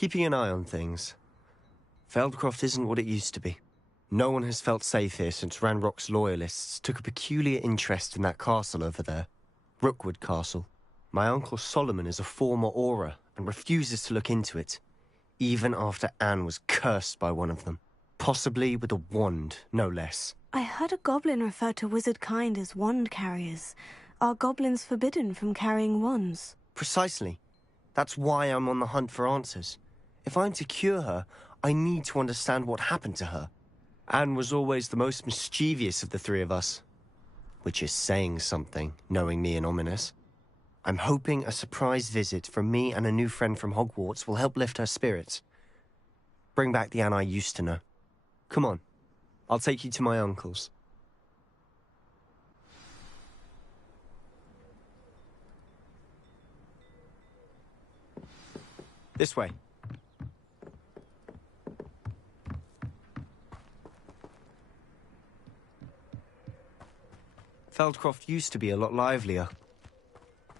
Keeping an eye on things. Feldcroft isn't what it used to be. No one has felt safe here since Ranrock's loyalists took a peculiar interest in that castle over there. Rookwood Castle. My Uncle Solomon is a former Auror and refuses to look into it, even after Anne was cursed by one of them. Possibly with a wand, no less. I heard a goblin refer to wizard kind as wand carriers. Are goblins forbidden from carrying wands? Precisely. That's why I'm on the hunt for answers. If I'm to cure her, I need to understand what happened to her. Anne was always the most mischievous of the three of us. Which is saying something, knowing me and Ominous. I'm hoping a surprise visit from me and a new friend from Hogwarts will help lift her spirits. Bring back the Anne I used to know. Come on, I'll take you to my uncle's. This way. Feldcroft used to be a lot livelier.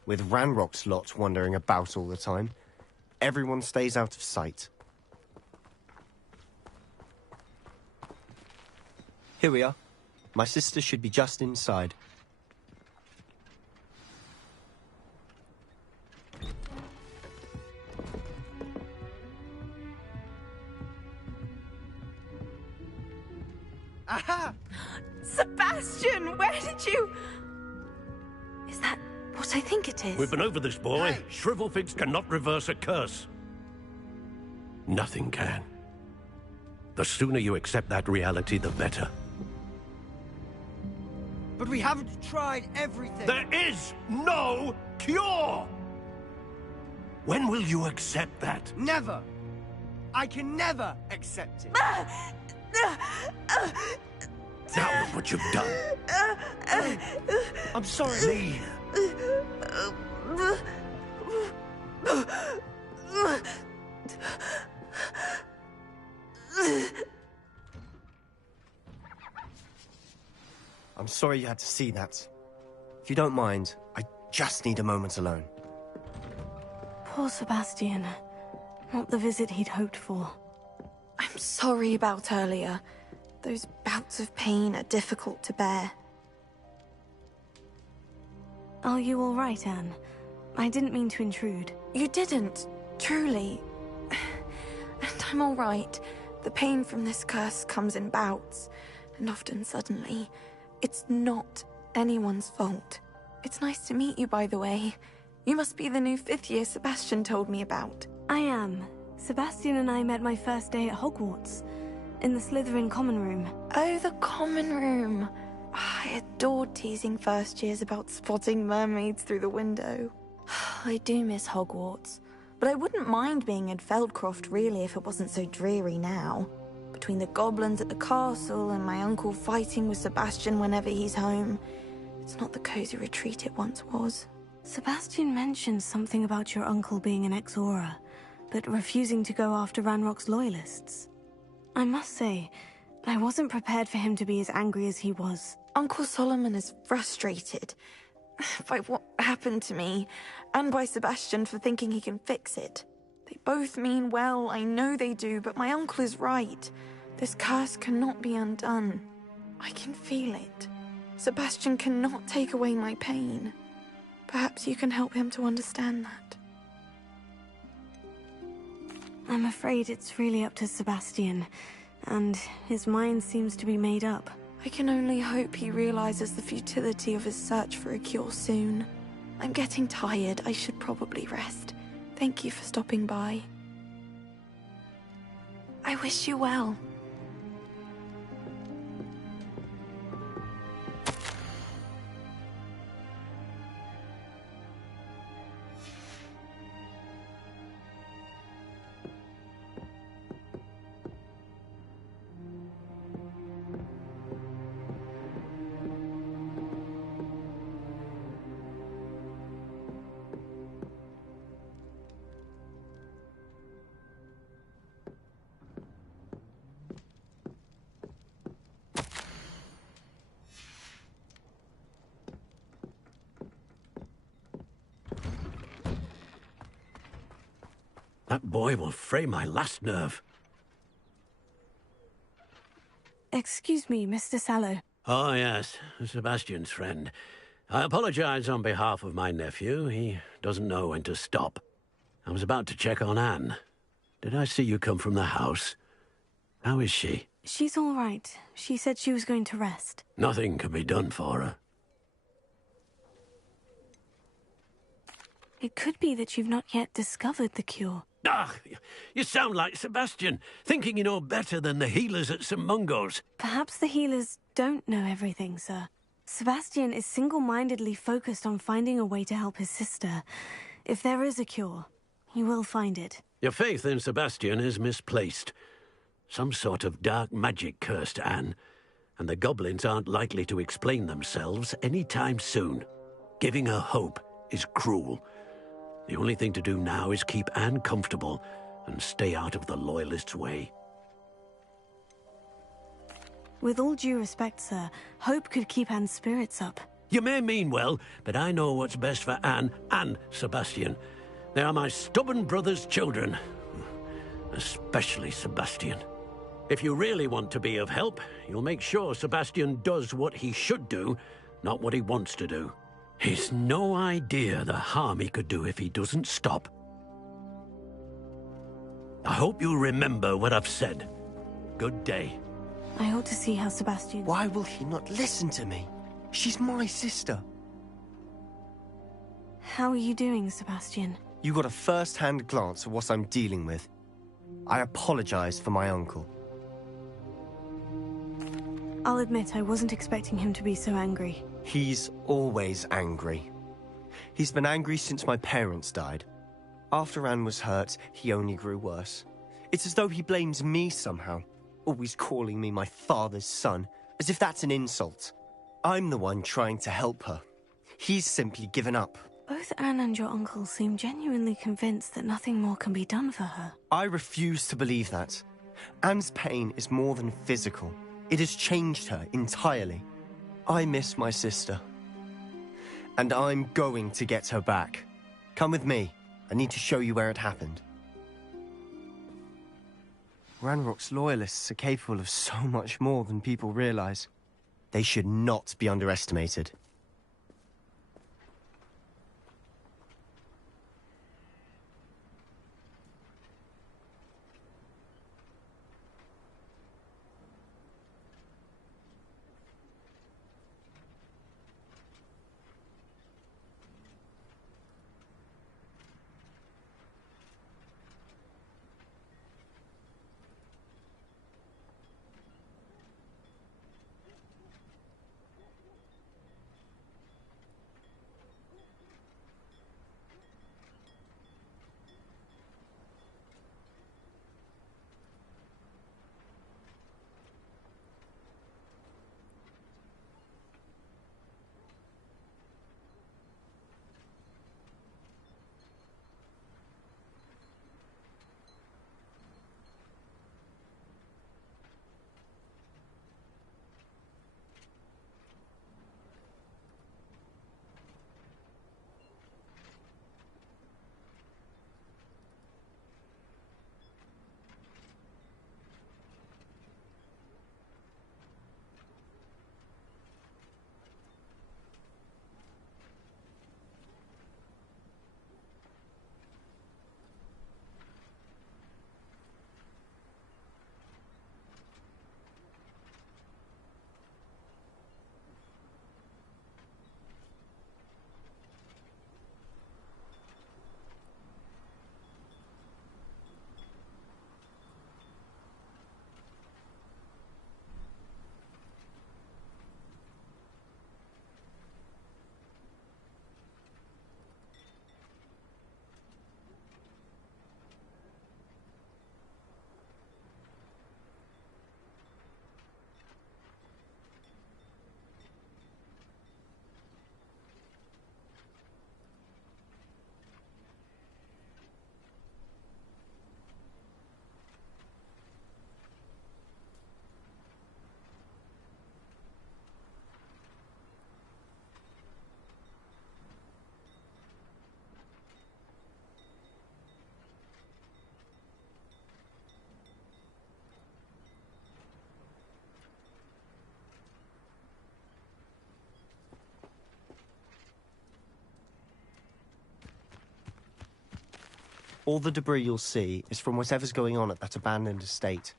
With Ranrock's lot wandering about all the time, everyone stays out of sight. Here we are. My sister should be just inside. Aha! Sebastian, where did you... Is that what I think it is? We've been over this, boy. Hey. Shrivelfigs cannot reverse a curse. Nothing can. The sooner you accept that reality, the better. But we haven't tried everything. There is no cure! When will you accept that? Never! I can never accept it. Now look what you've done. I'm sorry. Leave. I'm sorry you had to see that. If you don't mind, I just need a moment alone. Poor Sebastian. Not the visit he'd hoped for. I'm sorry about earlier. Those bouts of pain are difficult to bear. Are you all right, Anne? I didn't mean to intrude. You didn't, truly. And I'm all right. The pain from this curse comes in bouts, and often suddenly. It's not anyone's fault. It's nice to meet you, by the way. You must be the new 5th year Sebastian told me about. I am. Sebastian and I met my first day at Hogwarts, in the Slytherin common room. Oh, the common room. I adored teasing first years about spotting mermaids through the window. I do miss Hogwarts, but I wouldn't mind being in Feldcroft really if it wasn't so dreary now. Between the goblins at the castle and my uncle fighting with Sebastian whenever he's home, it's not the cozy retreat it once was. Sebastian mentioned something about your uncle being an ex-Auror, but refusing to go after Ranrock's loyalists. I must say, I wasn't prepared for him to be as angry as he was. Uncle Solomon is frustrated by what happened to me, and by Sebastian for thinking he can fix it. They both mean well, I know they do, but my uncle is right. This curse cannot be undone. I can feel it. Sebastian cannot take away my pain. Perhaps you can help him to understand that. I'm afraid it's really up to Sebastian, and his mind seems to be made up. I can only hope he realizes the futility of his search for a cure soon. I'm getting tired. I should probably rest. Thank you for stopping by. I wish you well. That boy will fray my last nerve. Excuse me, Mr. Sallow. Oh, yes, Sebastian's friend. I apologize on behalf of my nephew. He doesn't know when to stop. I was about to check on Anne. Did I see you come from the house? How is she? She's all right. She said she was going to rest. Nothing can be done for her. It could be that you've not yet discovered the cure. Ah, you sound like Sebastian, thinking you know better than the healers at St. Mungo's. Perhaps the healers don't know everything, sir. Sebastian is single-mindedly focused on finding a way to help his sister. If there is a cure, he will find it. Your faith in Sebastian is misplaced. Some sort of dark magic cursed Anne, and the goblins aren't likely to explain themselves any time soon. Giving her hope is cruel. The only thing to do now is keep Anne comfortable and stay out of the Loyalists' way. With all due respect, sir, hope could keep Anne's spirits up. You may mean well, but I know what's best for Anne and Sebastian. They are my stubborn brother's children. Especially Sebastian. If you really want to be of help, you'll make sure Sebastian does what he should do, not what he wants to do. He's no idea the harm he could do if he doesn't stop. I hope you'll remember what I've said. Good day. I ought to see how Sebastian... Why will he not listen to me? She's my sister. How are you doing, Sebastian? You got a first-hand glance at what I'm dealing with. I apologize for my uncle. I'll admit I wasn't expecting him to be so angry. He's always angry. He's been angry since my parents died. After Anne was hurt, he only grew worse. It's as though he blames me somehow, always calling me my father's son, as if that's an insult. I'm the one trying to help her. He's simply given up. Both Anne and your uncle seem genuinely convinced that nothing more can be done for her. I refuse to believe that. Anne's pain is more than physical. It has changed her entirely. I miss my sister. And I'm going to get her back. Come with me. I need to show you where it happened. Ranrock's Loyalists are capable of so much more than people realize. They should not be underestimated. All the debris you'll see is from whatever's going on at that abandoned estate.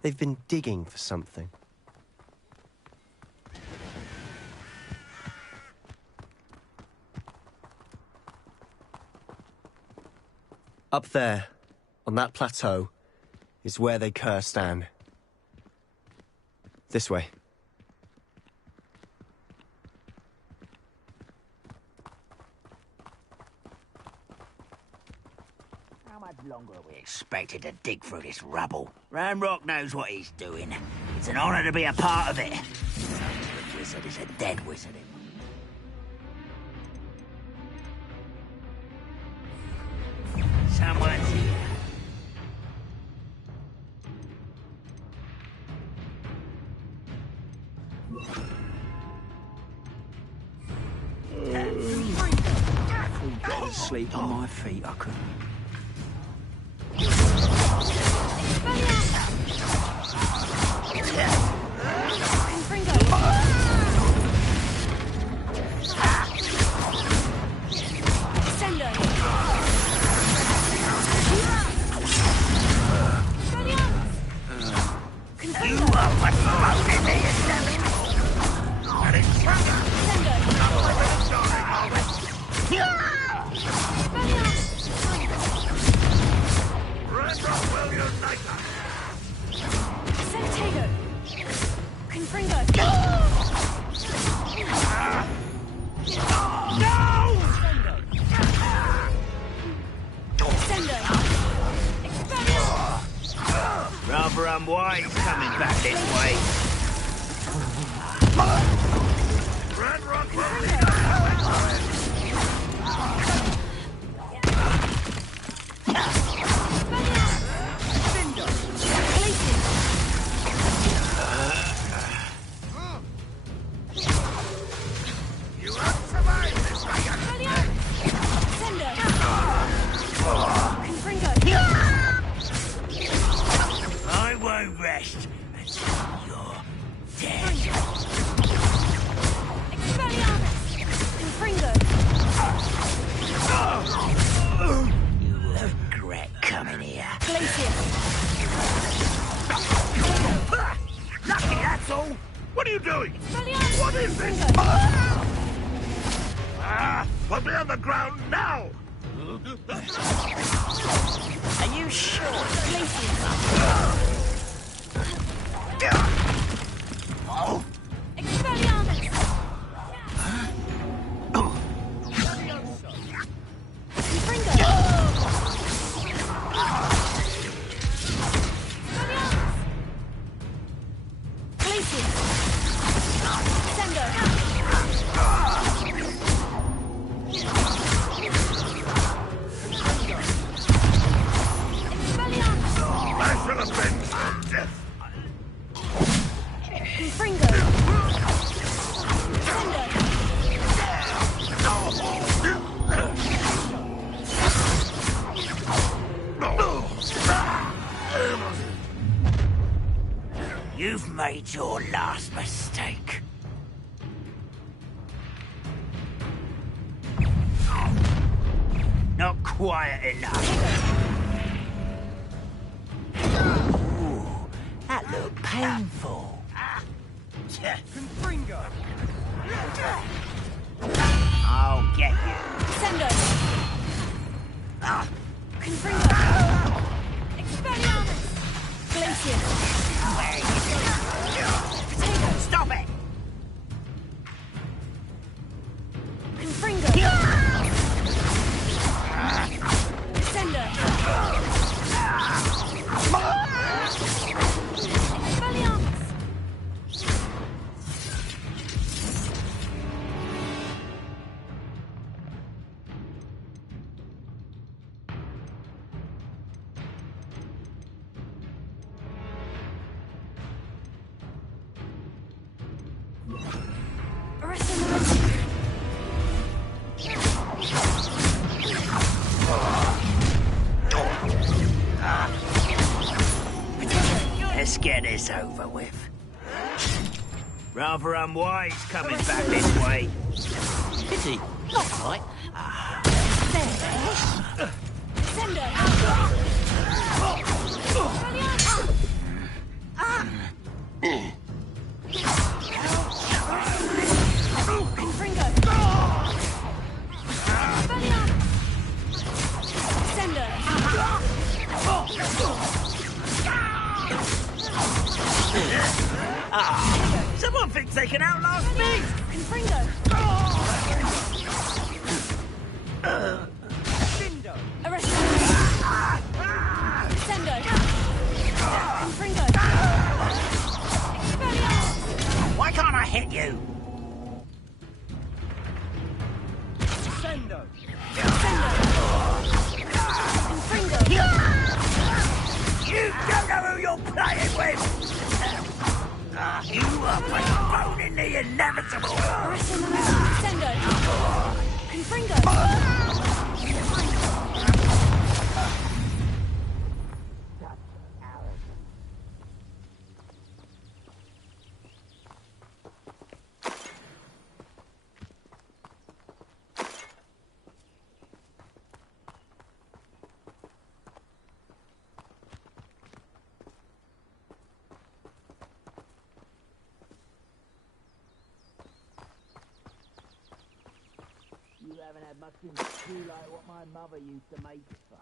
They've been digging for something. Up there, on that plateau, is where they cursed Anne. This way. How much longer are we expected to dig through this rubble? Ranrock knows what he's doing. It's an honor to be a part of it. The wizard is a dead wizard. Someone's here. Go to sleep on my feet, I could. Rather unwise coming back this way. I won't rest until you're dead. You will regret coming here. Lucky, that's all. What are you doing? What is this? Put me on the ground now! Are you sure? Oh. You've made your last mistake. Not quiet enough. Ooh, that looked painful. Confringo! I'll get you. Sendo! Ah. Confringo! Expelliarmus! Glacier! Stop it! Confringo! Sendo! Expelliarmus! Let's get this over with. Rather unwise coming back this way. Pity, not right. Sendo! Someone thinks they can outlast me! Confringo! Arrest him! Sendo! Confringo! Why can't I hit you? Sendo! Confringo! You don't know who you're playing with! You are postponing the inevitable! Arrest him! Sendo! Confringo! You haven't had much in school like what my mother used to make for.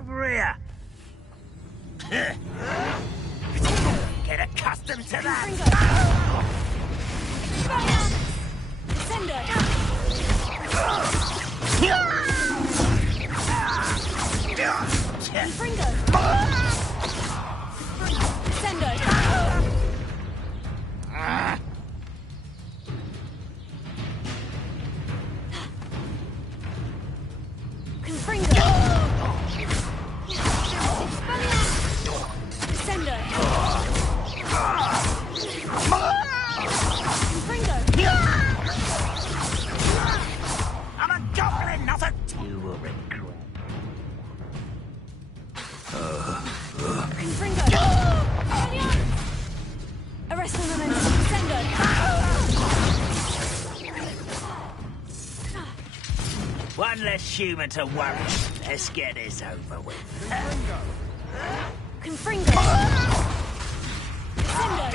Over here! Get accustomed to that! Sendo! Confringo! Sendo! Confringo! Sendo! Confringo! I'm a goblin, not a... You will regret. Confringo! Arrest him, Sendo! One less human to worry. Let's get this over with. Confringo! Sendo!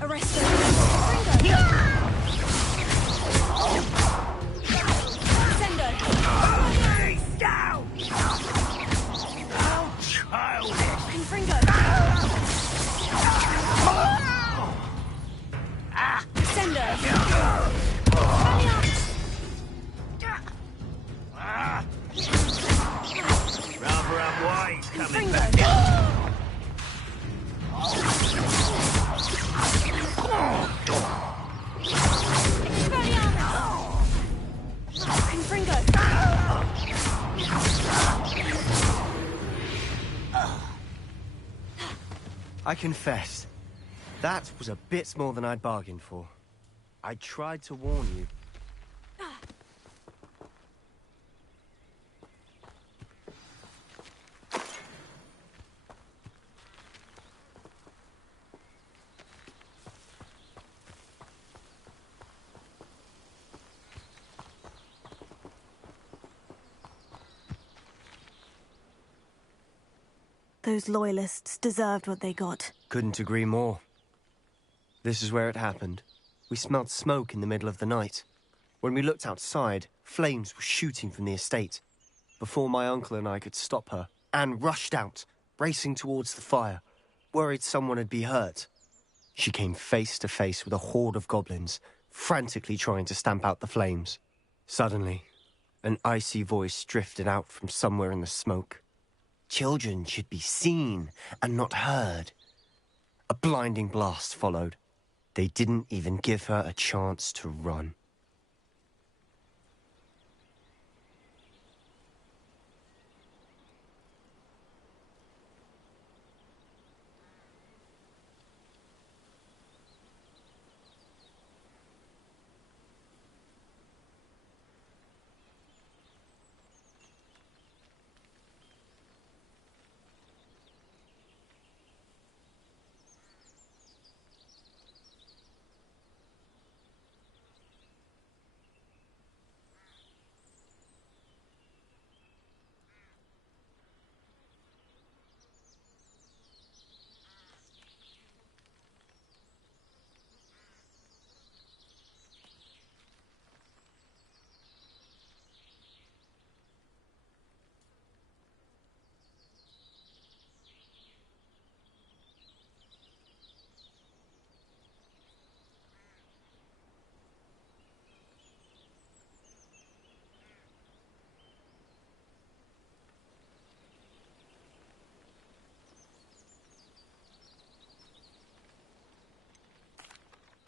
Arrest him! Confringo! Sendo! He's down! How childish! Confringo! Sendo! Rather unwise coming Confringo! back. Confringo! I confess, that was a bit more than I'd bargained for. I tried to warn you. Those loyalists deserved what they got. Couldn't agree more. This is where it happened. We smelled smoke in the middle of the night. When we looked outside, flames were shooting from the estate. Before my uncle and I could stop her, Anne rushed out, racing towards the fire, worried someone had been hurt. She came face to face with a horde of goblins, frantically trying to stamp out the flames. Suddenly, an icy voice drifted out from somewhere in the smoke. Children should be seen and not heard. A blinding blast followed. They didn't even give her a chance to run.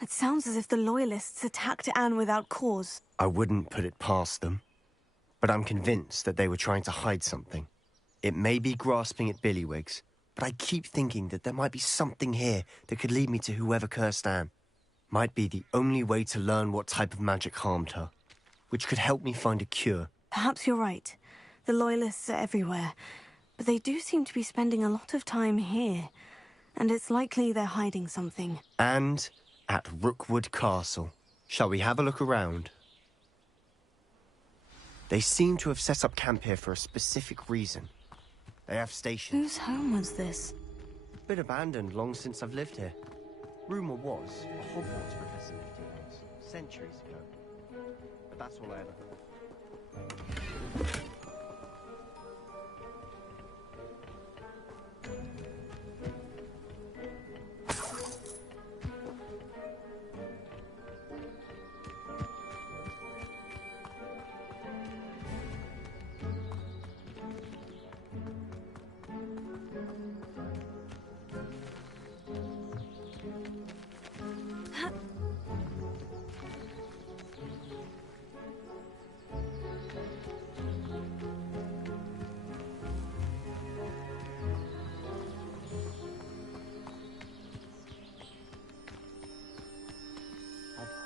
It sounds as if the Loyalists attacked Anne without cause. I wouldn't put it past them, but I'm convinced that they were trying to hide something. It may be grasping at Billywigs, but I keep thinking that there might be something here that could lead me to whoever cursed Anne. Might be the only way to learn what type of magic harmed her, which could help me find a cure. Perhaps you're right. The Loyalists are everywhere, but they do seem to be spending a lot of time here, and it's likely they're hiding something. And at Rookwood Castle. Shall we have a look around? They seem to have set up camp here for a specific reason. They have stations. Whose home was this? Been abandoned long since I've lived here. Rumor was a Hogwarts professor lived here once, centuries ago. But that's all I ever heard.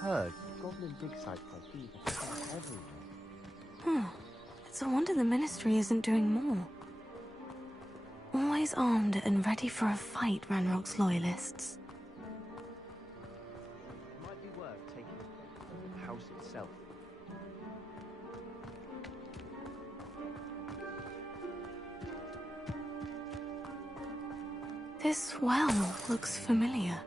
Heard goblin dig sites like these are found everywhere. It's a wonder the Ministry isn't doing more. Always armed and ready for a fight, Ranrock's Loyalists. It might be worth taking a look at the house itself. This well looks familiar.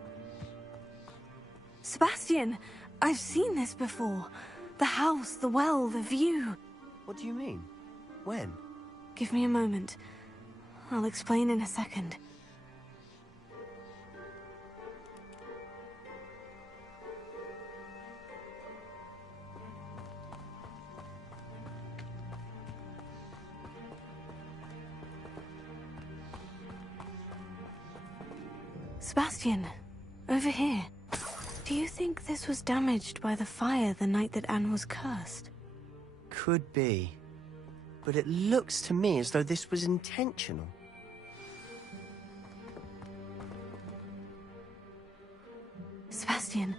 Sebastian! I've seen this before. The house, the well, the view. What do you mean? When? Give me a moment. I'll explain in a second. Sebastian, over here. Do you think this was damaged by the fire the night that Anne was cursed? Could be. But it looks to me as though this was intentional. Sebastian,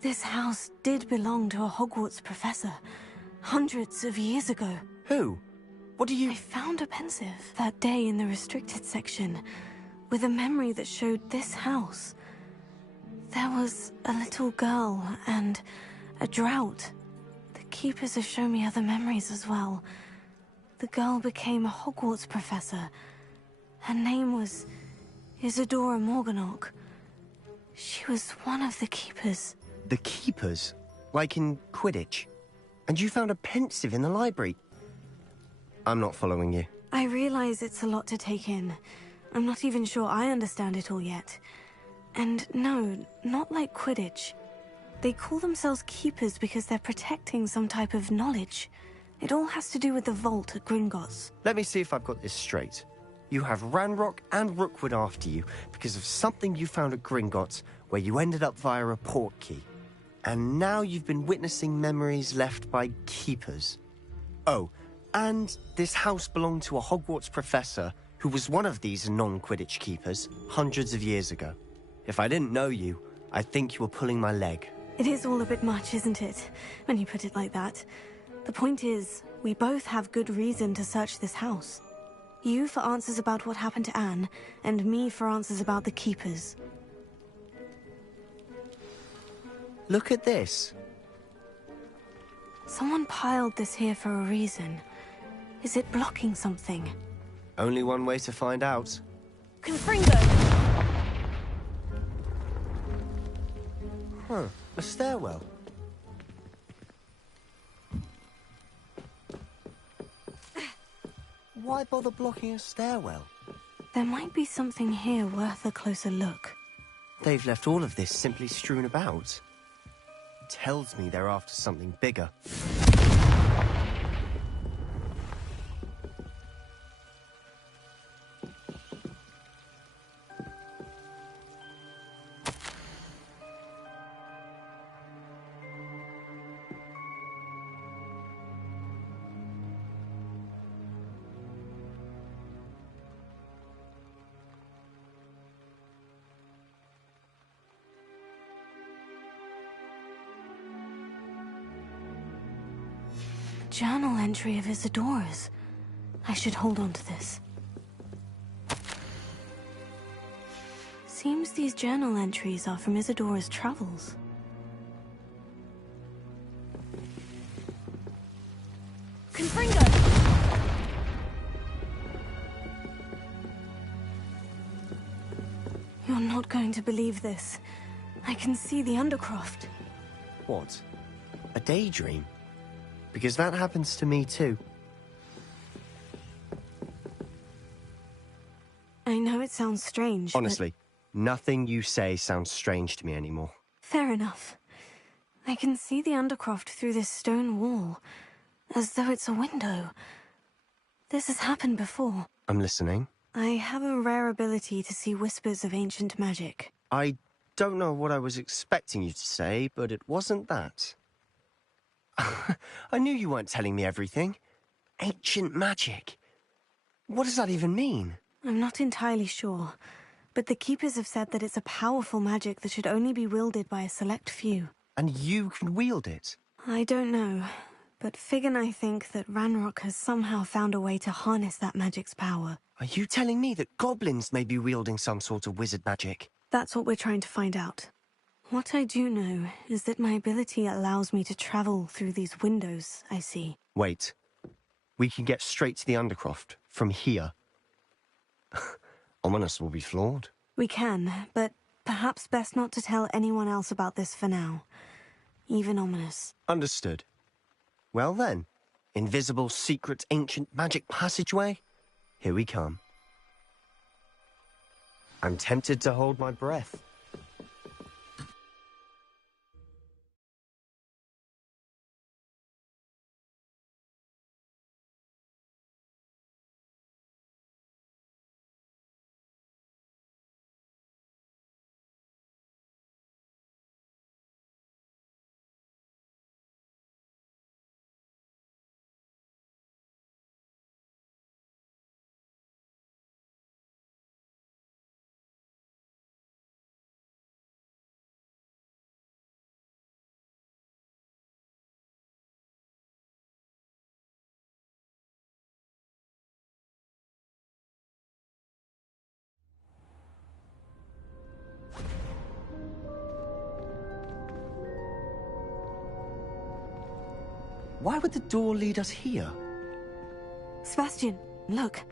this house did belong to a Hogwarts professor, hundreds of years ago. Who? What do you... I found a pensive that day in the restricted section, with a memory that showed this house. There was a little girl and a drought. The keepers have shown me other memories as well. The girl became a Hogwarts professor. Her name was Isadora Morganach. She was one of the keepers. The keepers? Like in Quidditch? And you found a pensive in the library? I'm not following you. I realize it's a lot to take in. I'm not even sure I understand it all yet. And no, not like Quidditch. They call themselves keepers because they're protecting some type of knowledge. It all has to do with the vault at Gringotts. Let me see if I've got this straight. You have Ranrock and Rookwood after you because of something you found at Gringotts where you ended up via a port key. And now you've been witnessing memories left by keepers. Oh, and this house belonged to a Hogwarts professor who was one of these non-Quidditch keepers hundreds of years ago. If I didn't know you, I think you were pulling my leg. It is all a bit much, isn't it, when you put it like that? The point is, we both have good reason to search this house. You for answers about what happened to Anne, and me for answers about the keepers. Look at this. Someone piled this here for a reason. Is it blocking something? Only one way to find out. Confringo! Huh, a stairwell. Why bother blocking a stairwell? There might be something here worth a closer look. They've left all of this simply strewn about. Tells me they're after something bigger. journal entry of Isadora's. I should hold on to this. Seems these journal entries are from Isadora's travels. Confringo! You're not going to believe this. I can see the Undercroft. What? A daydream? Because that happens to me too. I know it sounds strange, Honestly, nothing you say sounds strange to me anymore. Fair enough. I can see the Undercroft through this stone wall, as though it's a window. This has happened before. I'm listening. I have a rare ability to see whispers of ancient magic. I don't know what I was expecting you to say, but it wasn't that. I knew you weren't telling me everything. Ancient magic. What does that even mean? I'm not entirely sure, but the Keepers have said that it's a powerful magic that should only be wielded by a select few. And you can wield it? I don't know, but Fig and I think that Ranrock has somehow found a way to harness that magic's power. Are you telling me that goblins may be wielding some sort of wizard magic? That's what we're trying to find out. What I do know is that my ability allows me to travel through these windows I see. Wait. We can get straight to the Undercroft from here. Ominous will be floored. We can, but perhaps best not to tell anyone else about this for now. Even Ominous. Understood. Well then, invisible, secret, ancient magic passageway? Here we come. I'm tempted to hold my breath. Why would the door lead us here? Sebastian, look.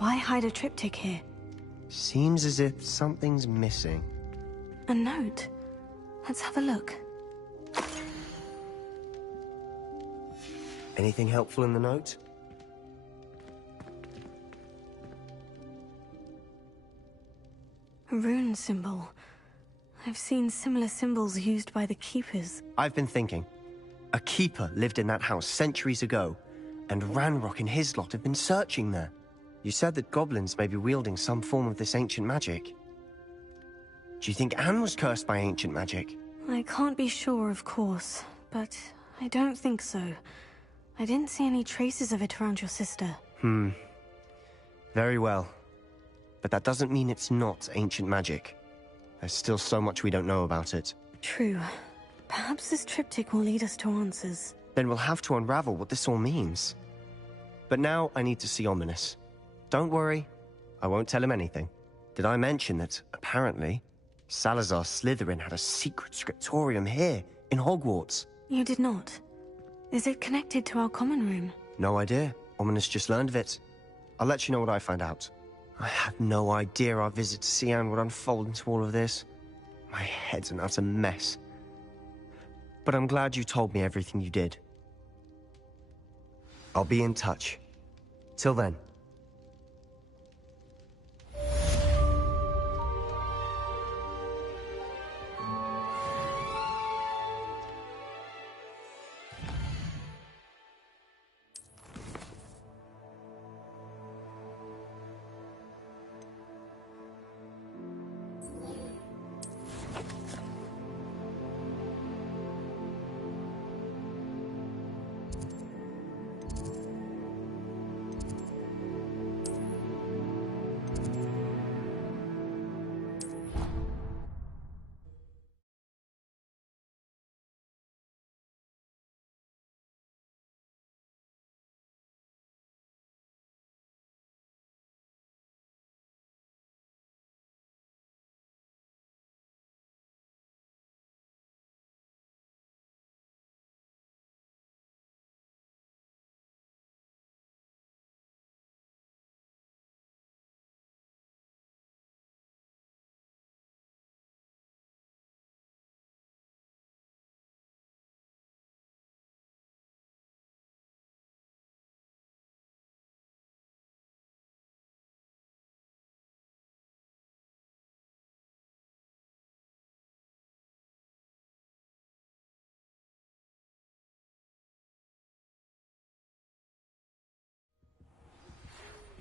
Why hide a triptych here? Seems as if something's missing. A note. Let's have a look. Anything helpful in the note? A rune symbol. I've seen similar symbols used by the Keepers. I've been thinking. A keeper lived in that house centuries ago, and Ranrock and his lot have been searching there. You said that goblins may be wielding some form of this ancient magic. Do you think Anne was cursed by ancient magic? I can't be sure, of course, but I don't think so. I didn't see any traces of it around your sister. Very well. But that doesn't mean it's not ancient magic. There's still so much we don't know about it. True. Perhaps this triptych will lead us to answers. Then we'll have to unravel what this all means. But now I need to see Ominous. Don't worry, I won't tell him anything. Did I mention that, apparently, Salazar Slytherin had a secret scriptorium here, in Hogwarts? You did not. Is it connected to our common room? No idea. Ominous just learned of it. I'll let you know what I find out. I had no idea our visit to Cian would unfold into all of this. My head's an utter mess. But I'm glad you told me everything you did. I'll be in touch. Till then.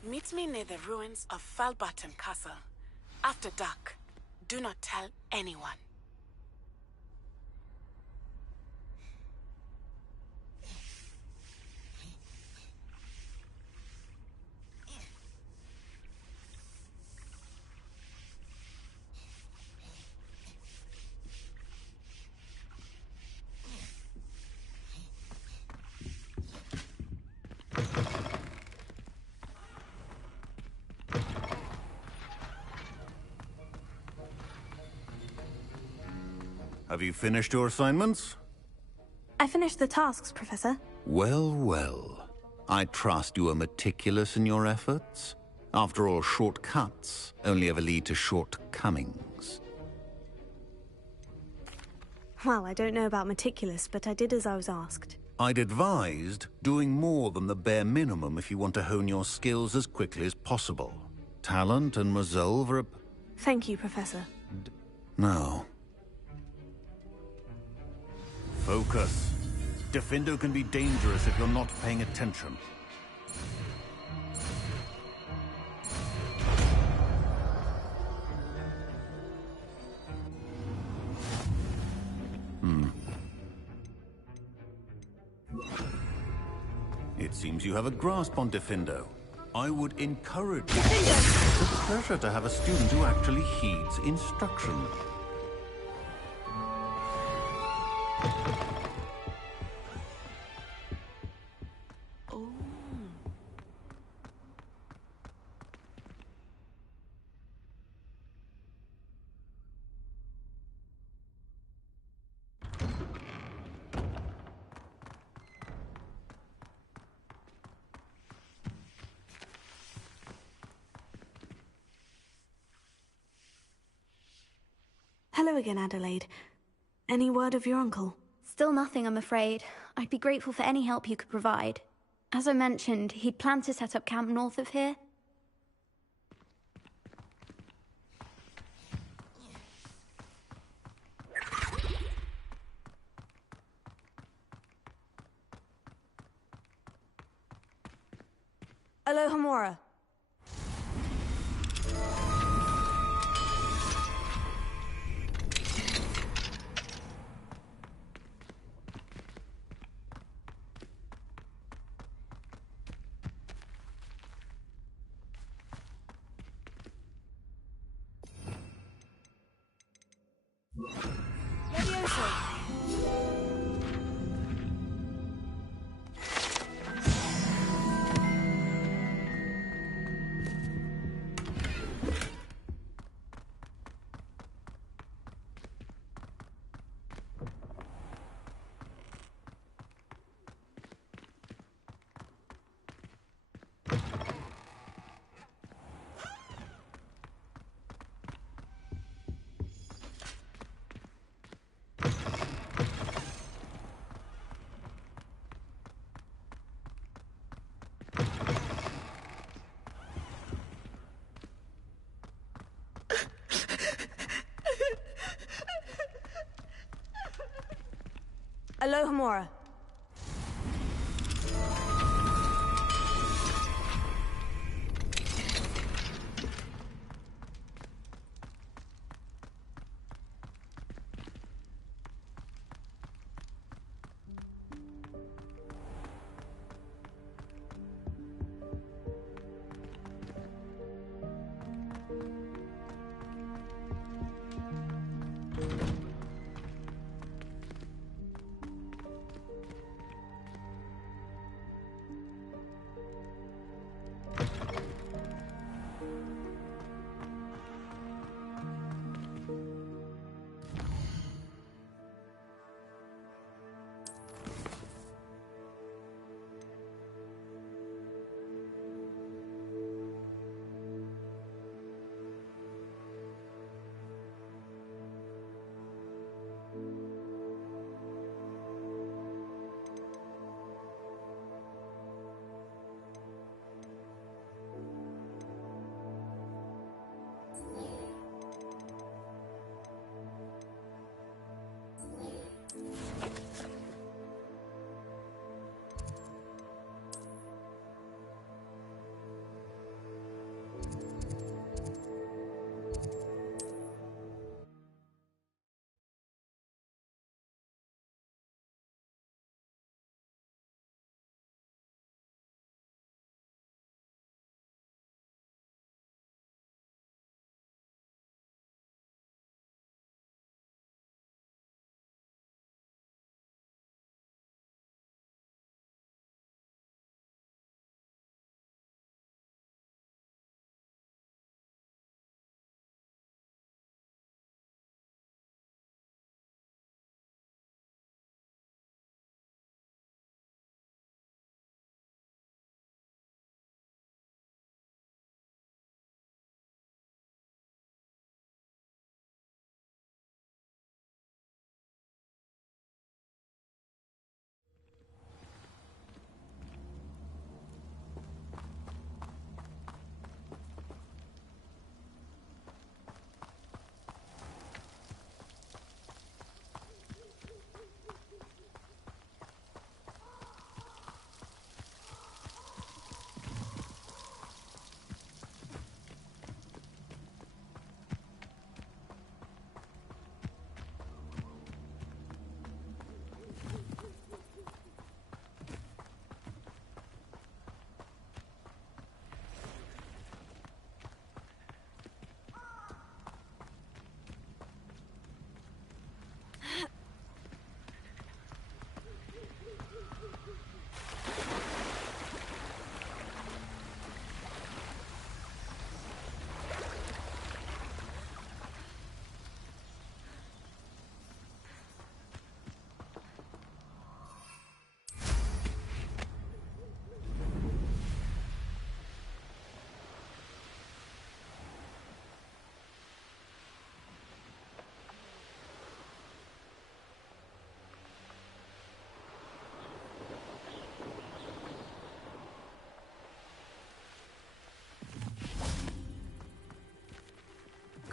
Meet me near the ruins of Falbaton Castle. After dark. Do not tell anyone. Have you finished your assignments? I finished the tasks, Professor. Well, well. I trust you are meticulous in your efforts. After all, shortcuts only ever lead to shortcomings. Well, I don't know about meticulous, but I did as I was asked. I'd advised doing more than the bare minimum if you want to hone your skills as quickly as possible. Talent and resolve are Thank you, Professor. No. Focus. Defindo can be dangerous if you're not paying attention. It seems you have a grasp on Defindo. I would encourage you. It's a pleasure to have a student who actually heeds instruction. Hello again, Adelaide. Any word of your uncle? Still nothing, I'm afraid. I'd be grateful for any help you could provide. As I mentioned, he'd planned to set up camp north of here. Alohomora. Alohomora.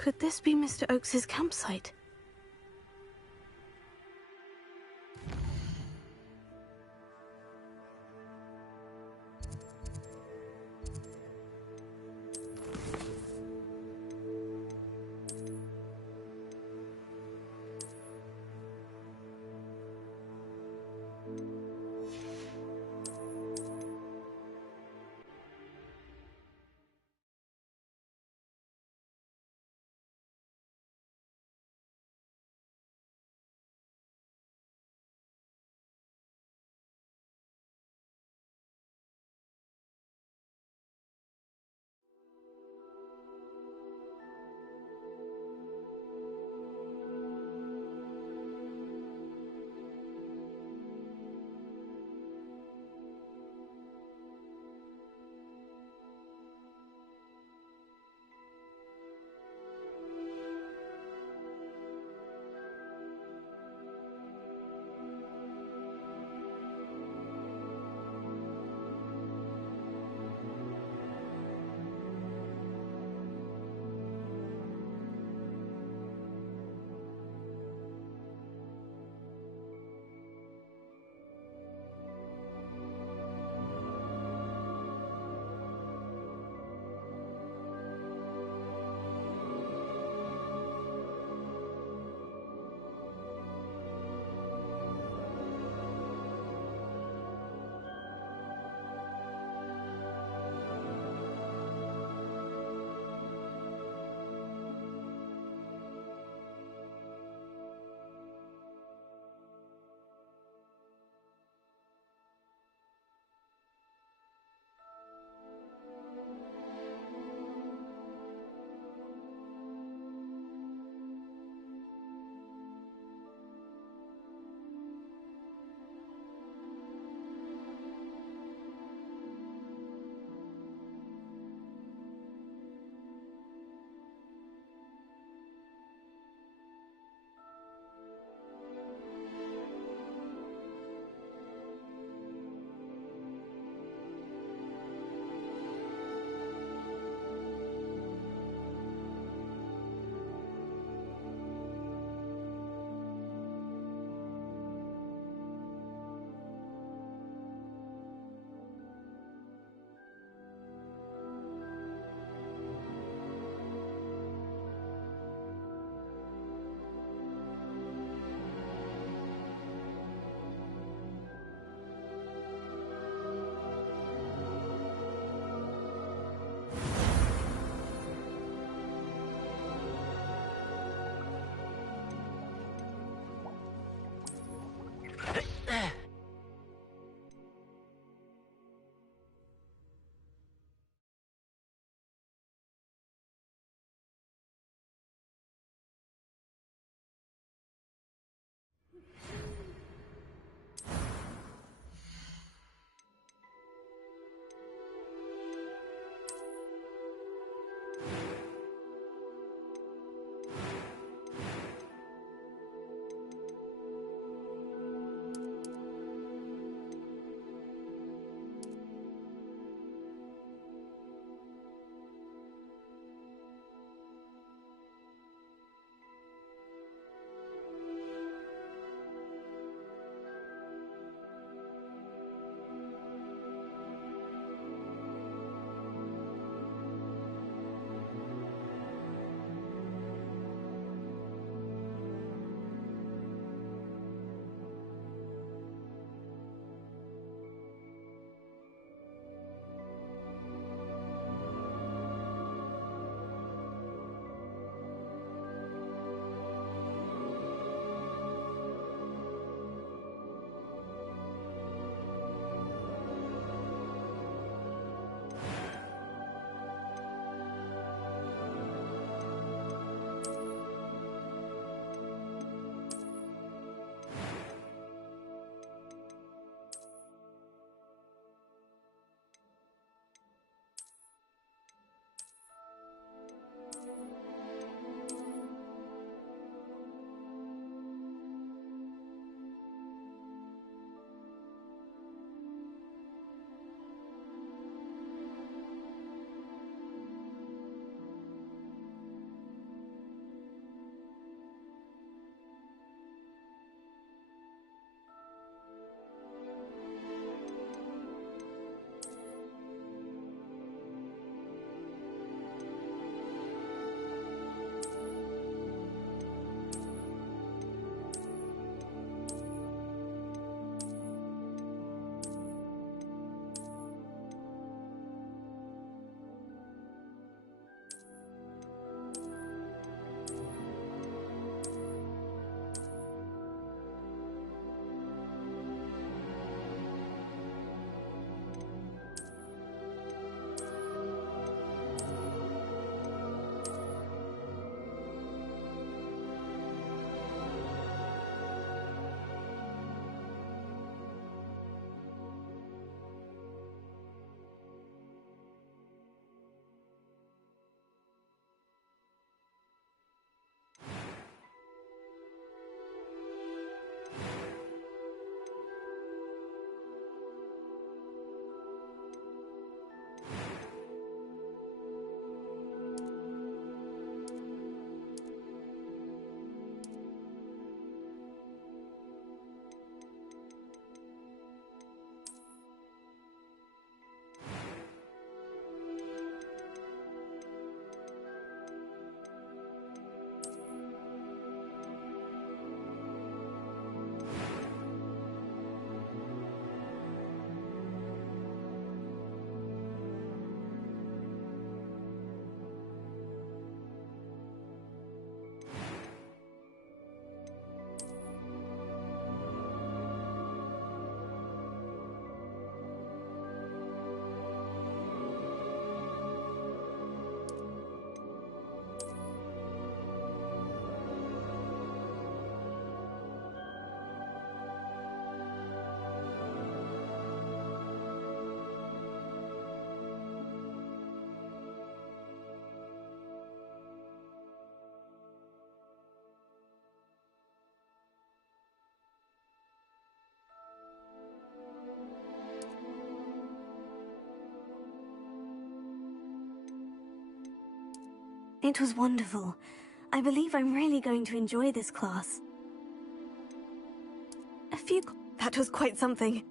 Could this be Mr. Oakes's campsite? It was wonderful. I believe I'm really going to enjoy this class. That was quite something.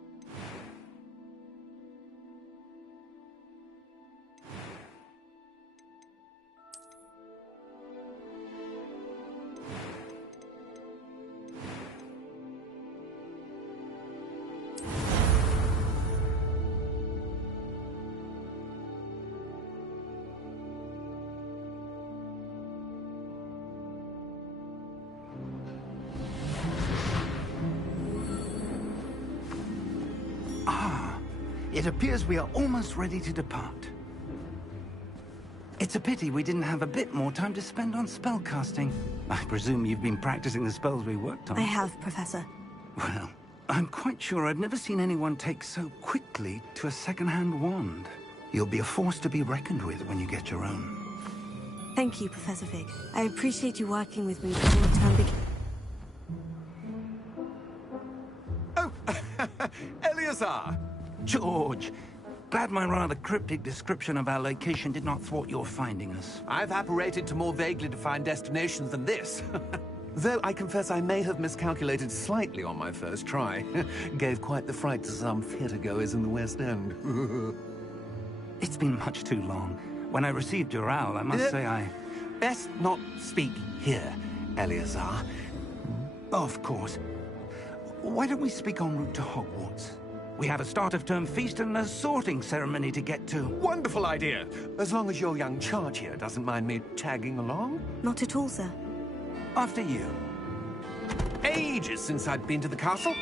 It appears we are almost ready to depart. It's a pity we didn't have a bit more time to spend on spellcasting. I presume you've been practicing the spells we worked on. I have, Professor. Well, I'm quite sure I've never seen anyone take so quickly to a second-hand wand. You'll be a force to be reckoned with when you get your own. Thank you, Professor Fig. I appreciate you working with me before the term begins. Oh, Eleazar! George, glad my rather cryptic description of our location did not thwart your finding us. I've apparated to more vaguely defined destinations than this. Though I confess I may have miscalculated slightly on my first try. Gave quite the fright to some theatre-goers in the West End. It's been much too long. When I received your owl, I must say I... Best not speak here, Eleazar. Of course. Why don't we speak en route to Hogwarts? We have a start-of-term feast and a sorting ceremony to get to. Wonderful idea! As long as your young charge here doesn't mind me tagging along. Not at all, sir. After you. Ages since I'd been to the castle.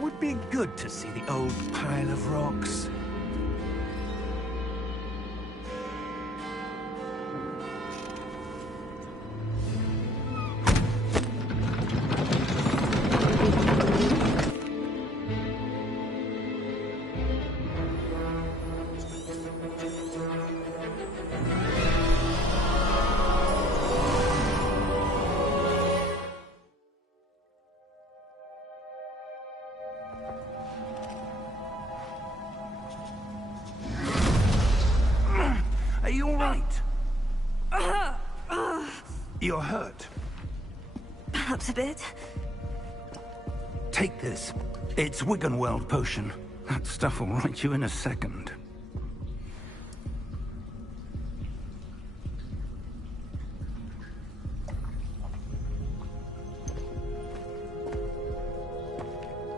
Would be good to see the old pile of rocks. Are you all right? You're hurt. Perhaps a bit. Take this. It's Wiggenweld potion. That stuff will right you in a second.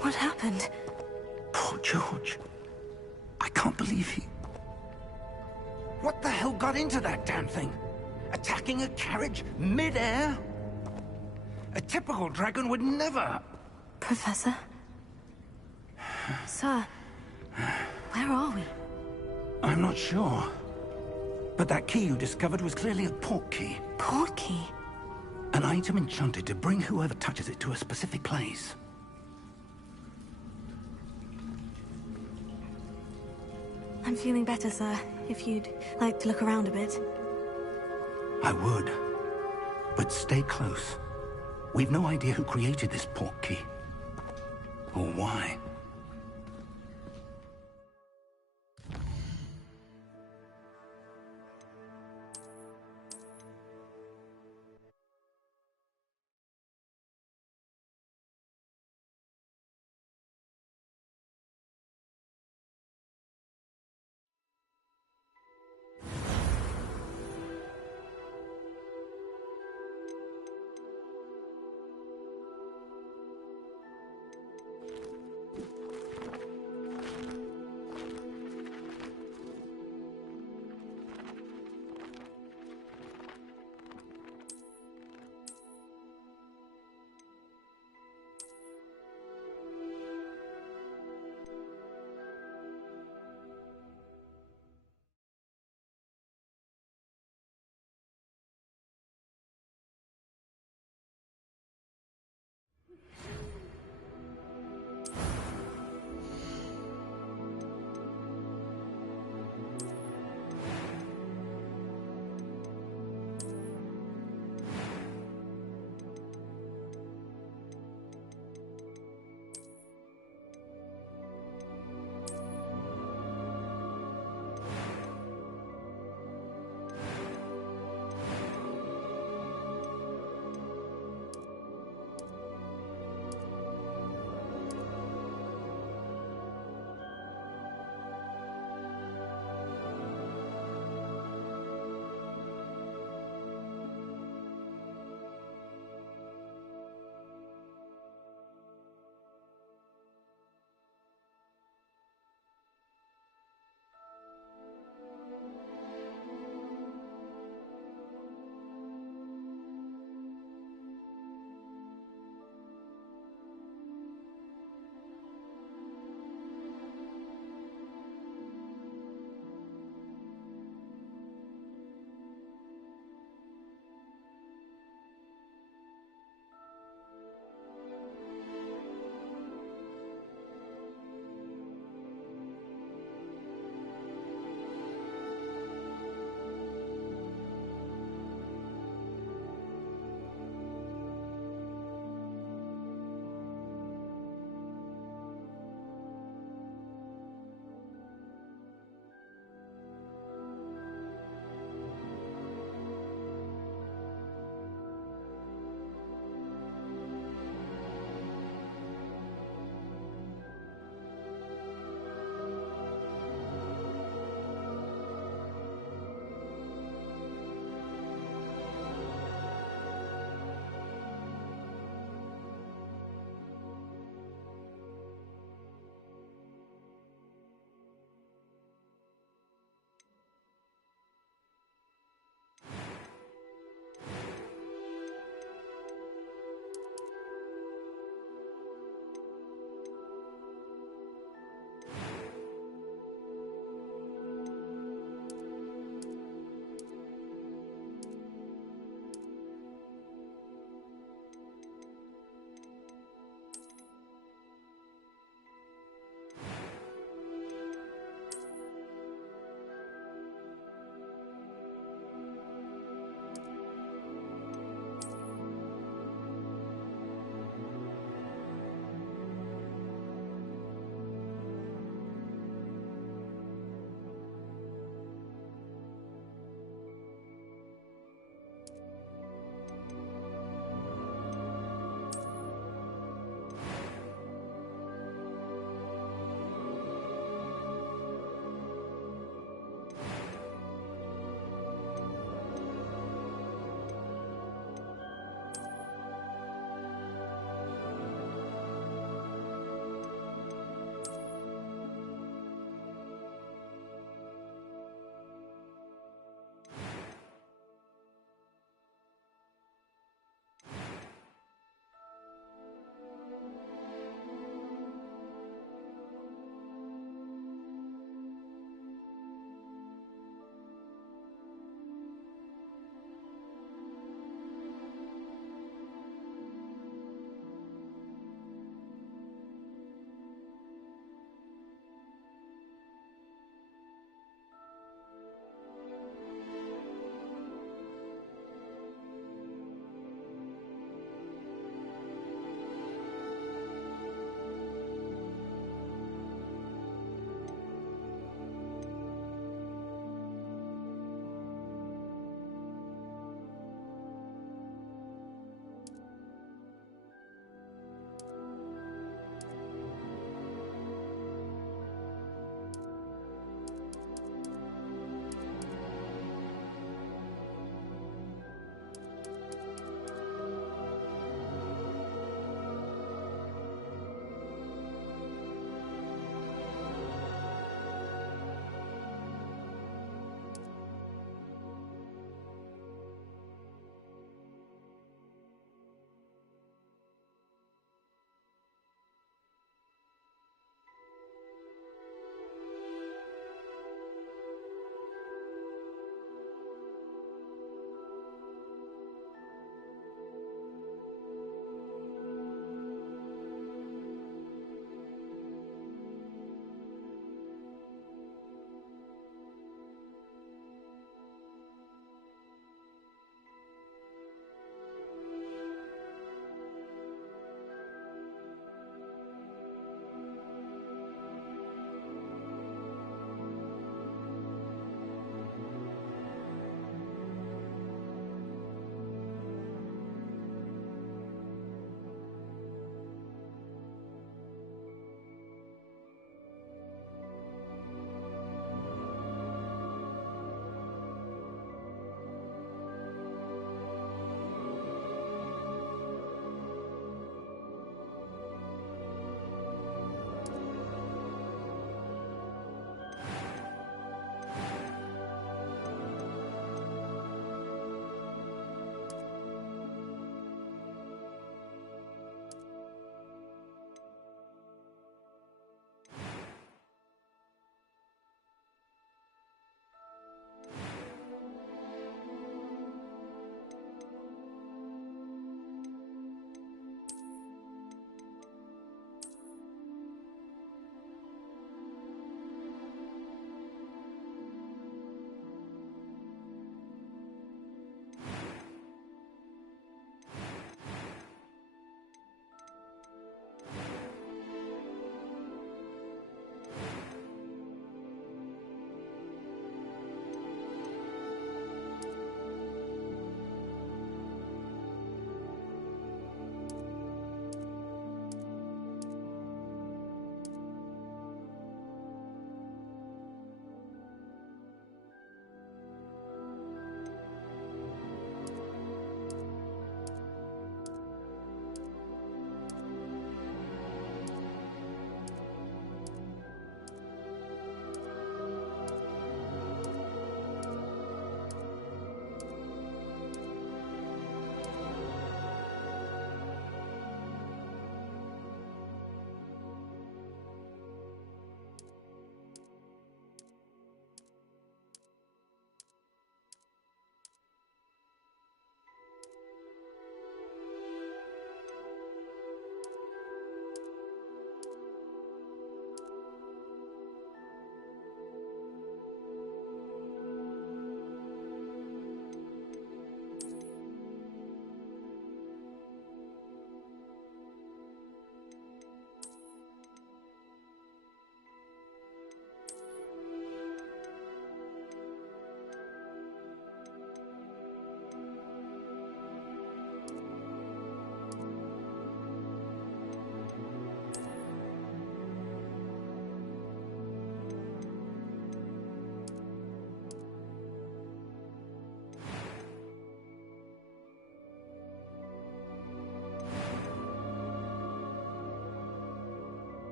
What happened? Poor George. I can't believe he... What the hell got into that damn thing? Attacking a carriage mid-air? A typical dragon would never... Professor? Sir, where are we? I'm not sure. But that key you discovered was clearly a port key. Port key? An item enchanted to bring whoever touches it to a specific place. I'm feeling better, sir. If you'd like to look around a bit. I would. But stay close. We've no idea who created this port key. Or why.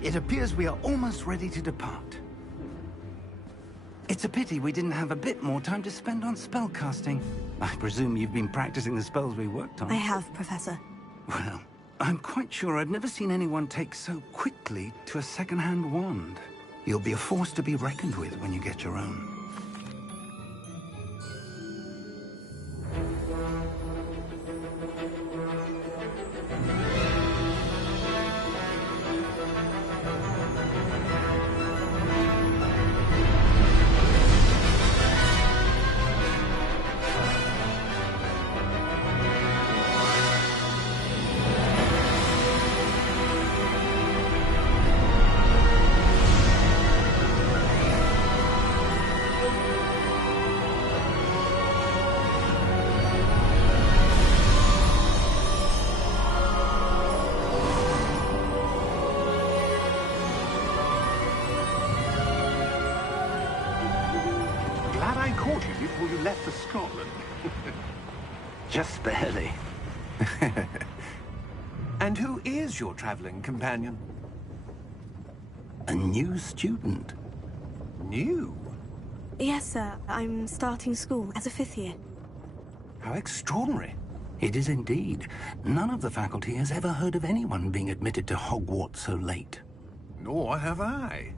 It appears we are almost ready to depart. It's a pity we didn't have a bit more time to spend on spellcasting. I presume you've been practicing the spells we worked on. I have, Professor. Well, I'm quite sure I've never seen anyone take so quickly to a second-hand wand. You'll be a force to be reckoned with when you get your own. Caught you before you left for Scotland. Just barely. And who is your traveling companion? A new student. New? Yes, sir. I'm starting school as a 5th year. How extraordinary. It is indeed. None of the faculty has ever heard of anyone being admitted to Hogwarts so late. Nor have I.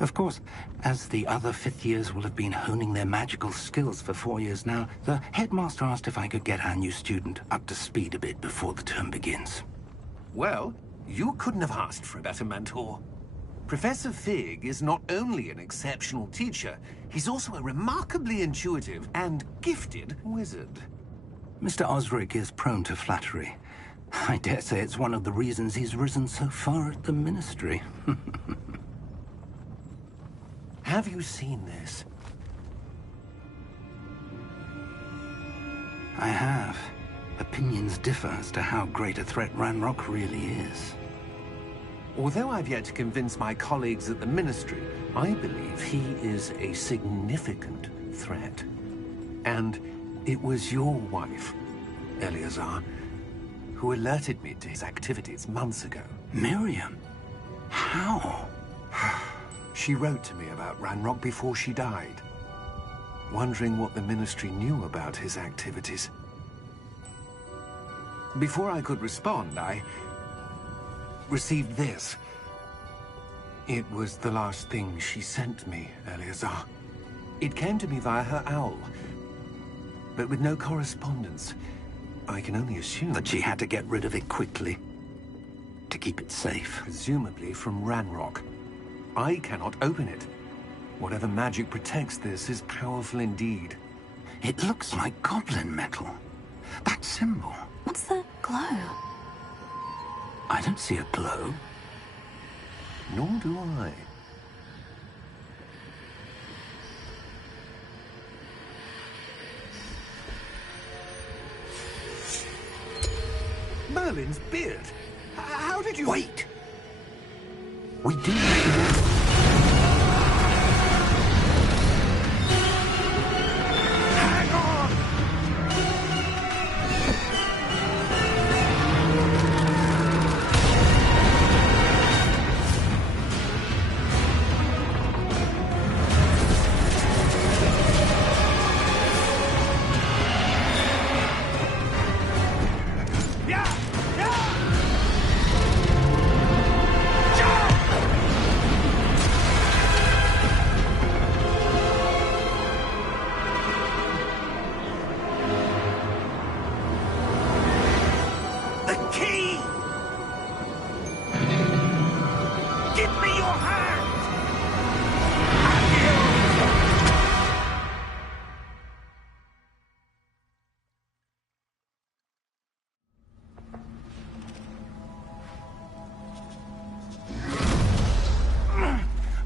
Of course, as the other 5th years will have been honing their magical skills for 4 years now, the headmaster asked if I could get our new student up to speed a bit before the term begins. Well, you couldn't have asked for a better mentor. Professor Fig is not only an exceptional teacher, he's also a remarkably intuitive and gifted wizard. Mr. Osric is prone to flattery. I dare say it's one of the reasons he's risen so far at the Ministry. Have you seen this? I have. Opinions differ as to how great a threat Ranrock really is. Although I've yet to convince my colleagues at the Ministry, I believe he is a significant threat. And it was your wife, Eleazar, who alerted me to his activities months ago. Miriam? How? She wrote to me about Ranrock before she died, wondering what the Ministry knew about his activities. Before I could respond, I received this. It was the last thing she sent me, Eleazar. It came to me via her owl, but with no correspondence. I can only assume that she had to get rid of it quickly, to keep it safe. Presumably from Ranrock. I cannot open it. Whatever magic protects this is powerful indeed. It looks like goblin metal. That symbol. What's the glow? I don't see a glow. Nor do I. Merlin's beard. How did you... Wait! We do... Hang on!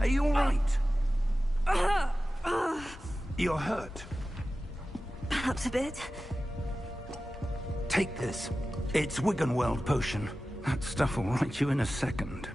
Are you all right? You're hurt. Perhaps a bit. Take this. It's Wiggenweld potion. That stuff will right you in a second.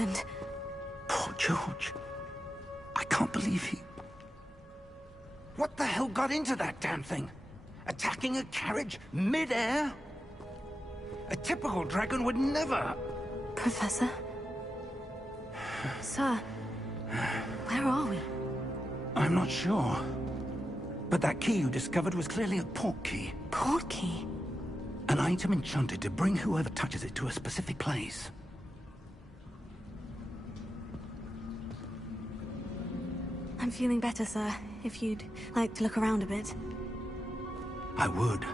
happened? Poor George. I can't believe he... What the hell got into that damn thing? Attacking a carriage mid-air? A typical dragon would never... Professor? Sir, where are we? I'm not sure. But that key you discovered was clearly a port key. Port key? An item enchanted to bring whoever touches it to a specific place. I'm feeling better, sir. If you'd like to look around a bit. I would.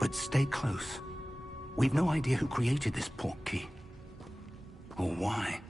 But stay close. We've no idea who created this port key. Or why.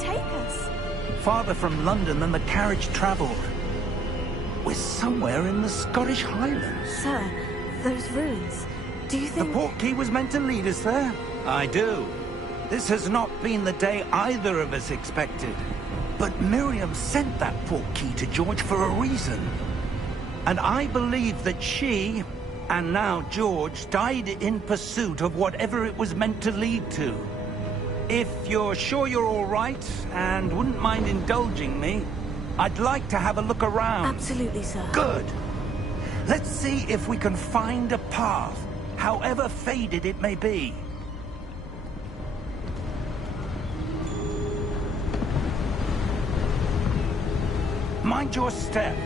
take us? Farther from London than the carriage travelled. We're somewhere in the Scottish Highlands. Sir, those ruins. Do you think... The portkey was meant to lead us there? I do. This has not been the day either of us expected. But Miriam sent that portkey to George for a reason. And I believe that she, and now George, died in pursuit of whatever it was meant to lead to. If you're sure you're all right, and wouldn't mind indulging me, I'd like to have a look around. Absolutely, sir. Good. Let's see if we can find a path, however faded it may be. Mind your step.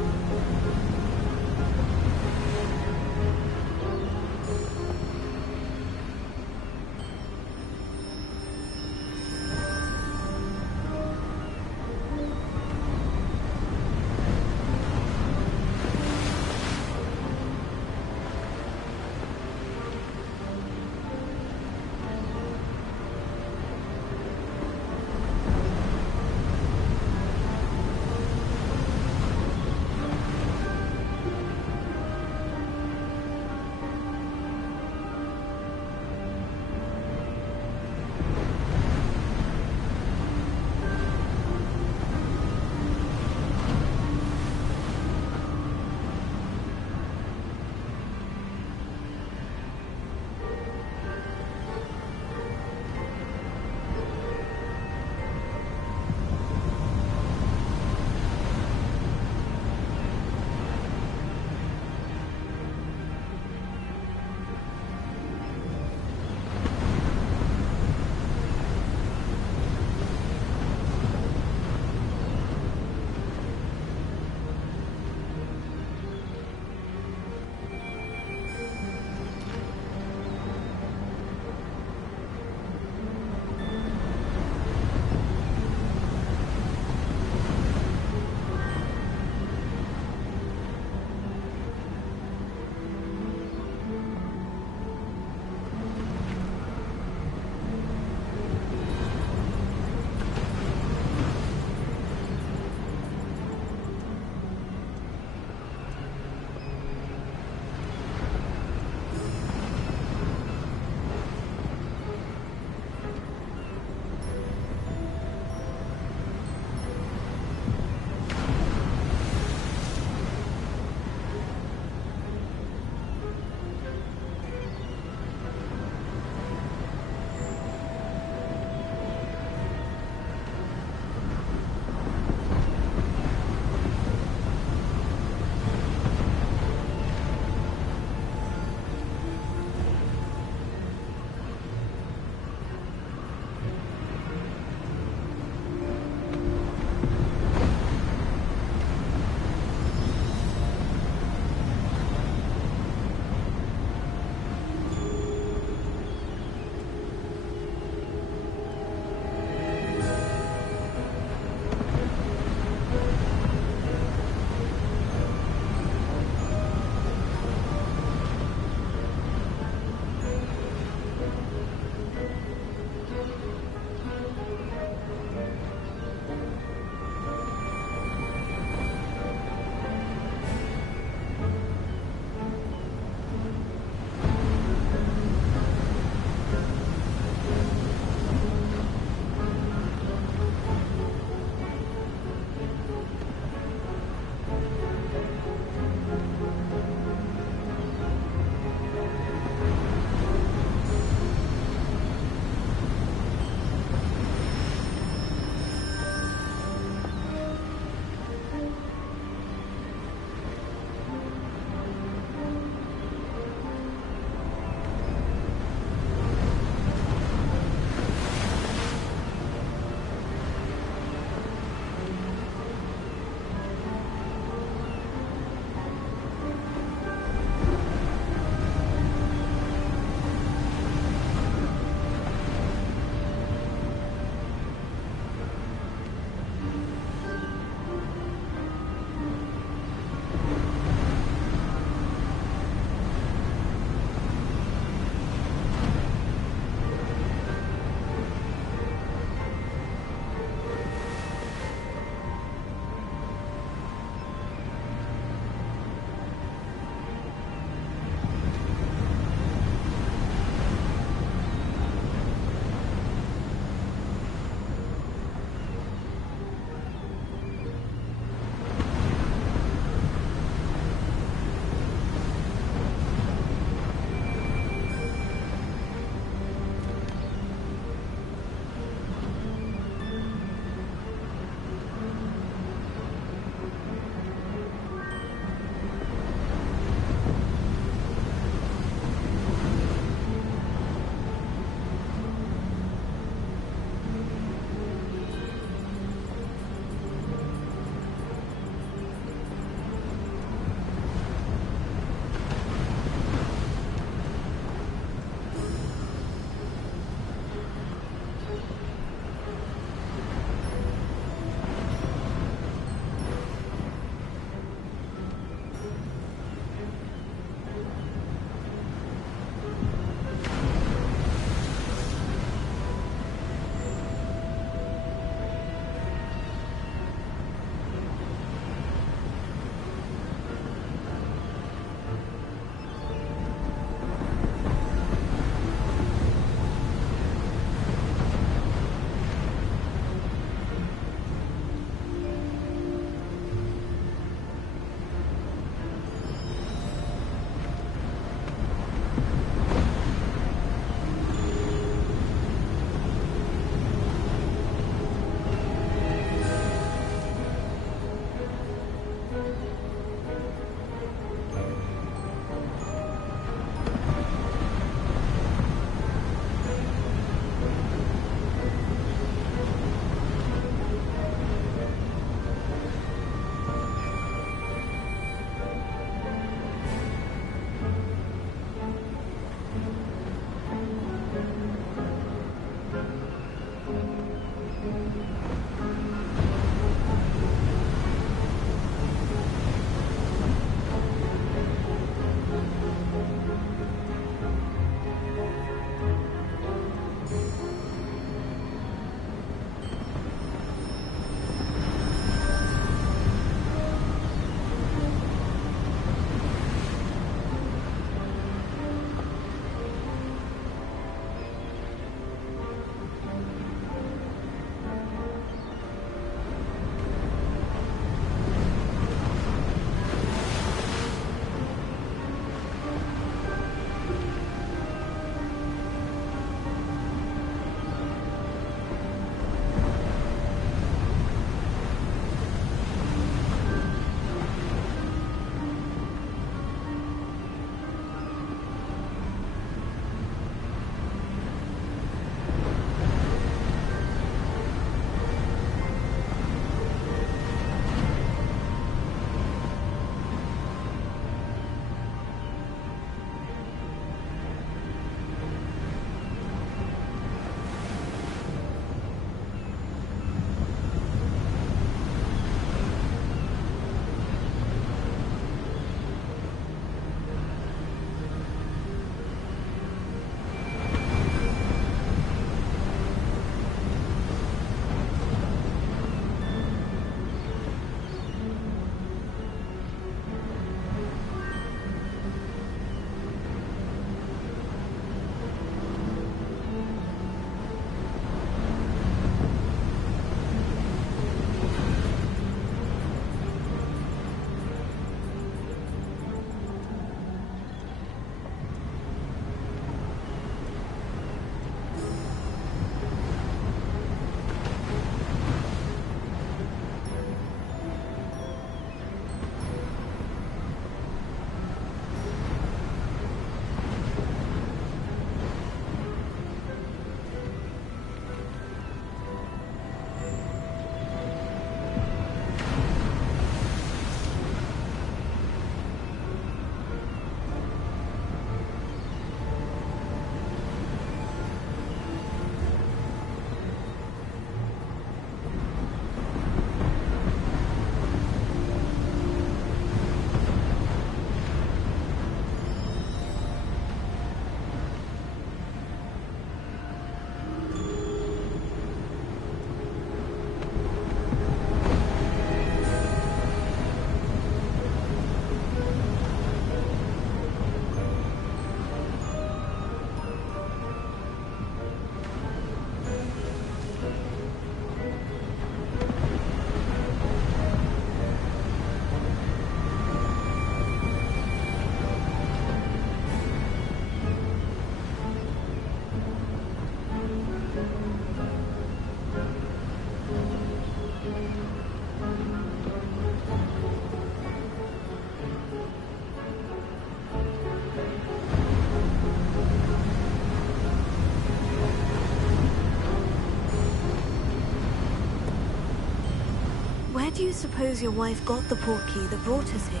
do you suppose your wife got the portkey that brought us here?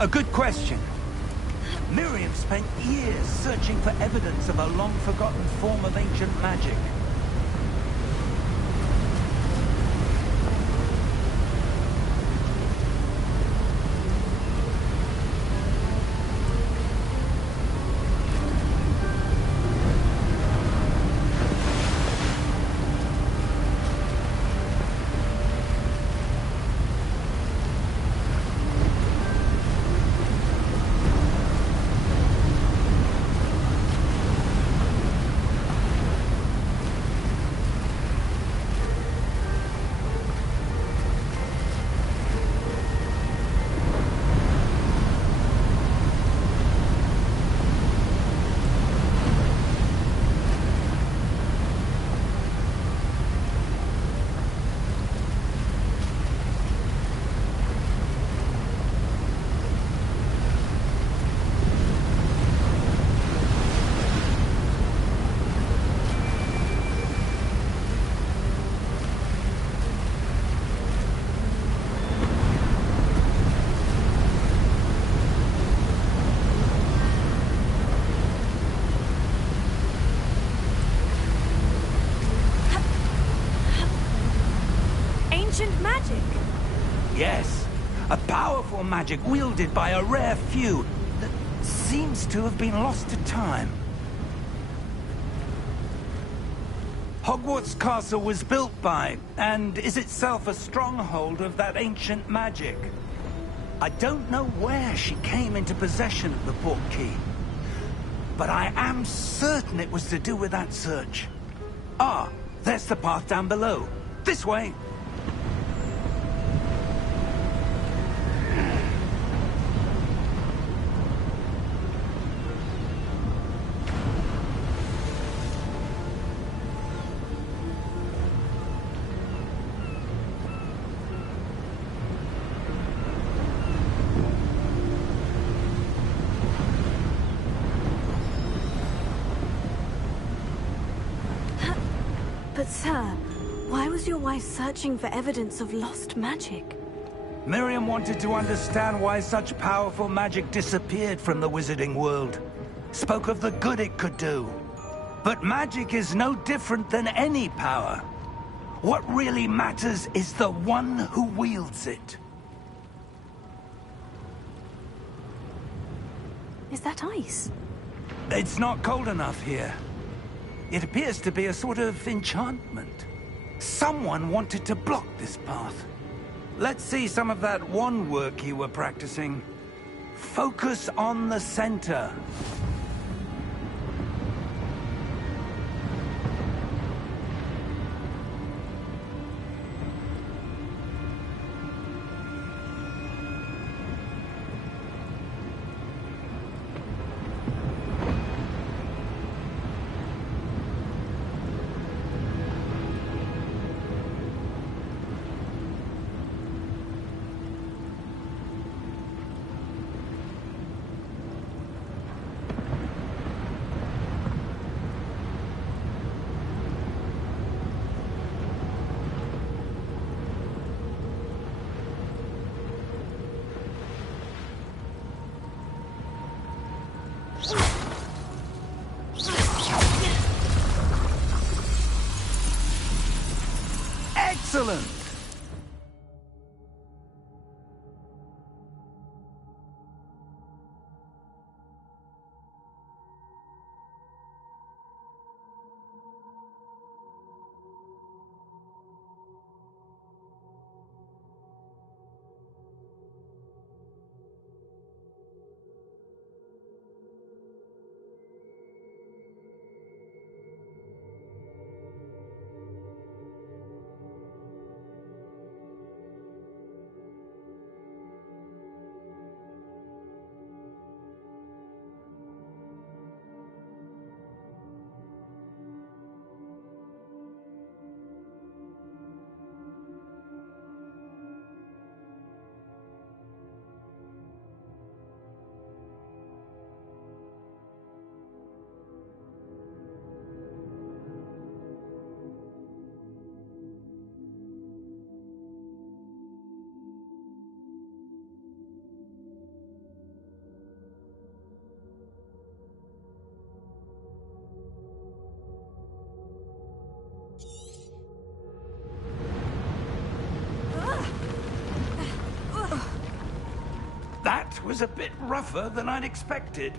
A good question. Miriam spent years searching for evidence of a long-forgotten form of ancient magic. Ancient magic? Yes, a powerful magic wielded by a rare few that seems to have been lost to time. Hogwarts Castle was built by, and is itself a stronghold of that ancient magic. I don't know where she came into possession of the portkey, but I am certain it was to do with that search. Ah, there's the path down below. This way! But sir, why was your wife searching for evidence of lost magic? Miriam wanted to understand why such powerful magic disappeared from the wizarding world. Spoke of the good it could do. But magic is no different than any power. What really matters is the one who wields it. Is that ice? It's not cold enough here. It appears to be a sort of enchantment. Someone wanted to block this path. Let's see some of that wand work you were practicing. Focus on the center. Excellent! was a bit rougher than I'd expected.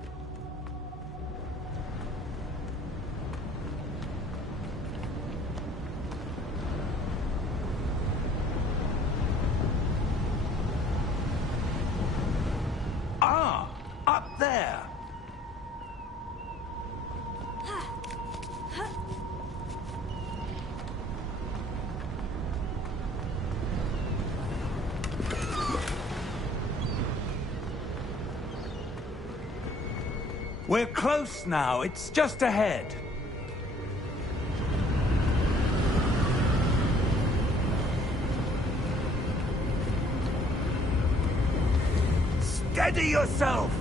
Ah, up there. We're close now. It's just ahead. Steady yourself!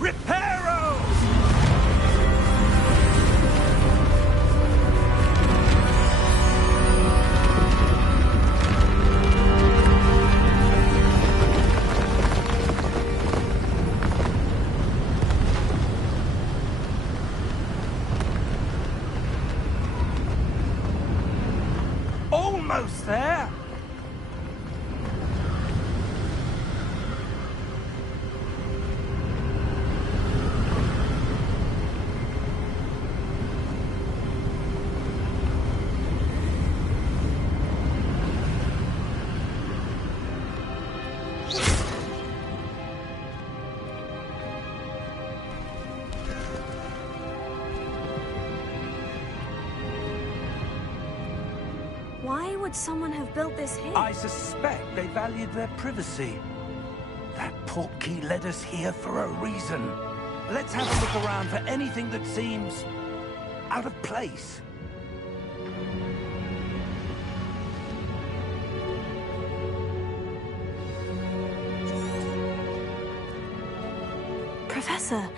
Reparo! Almost there! Why would someone have built this here? I suspect they valued their privacy. That portkey led us here for a reason. Let's have a look around for anything that seems out of place. Professor,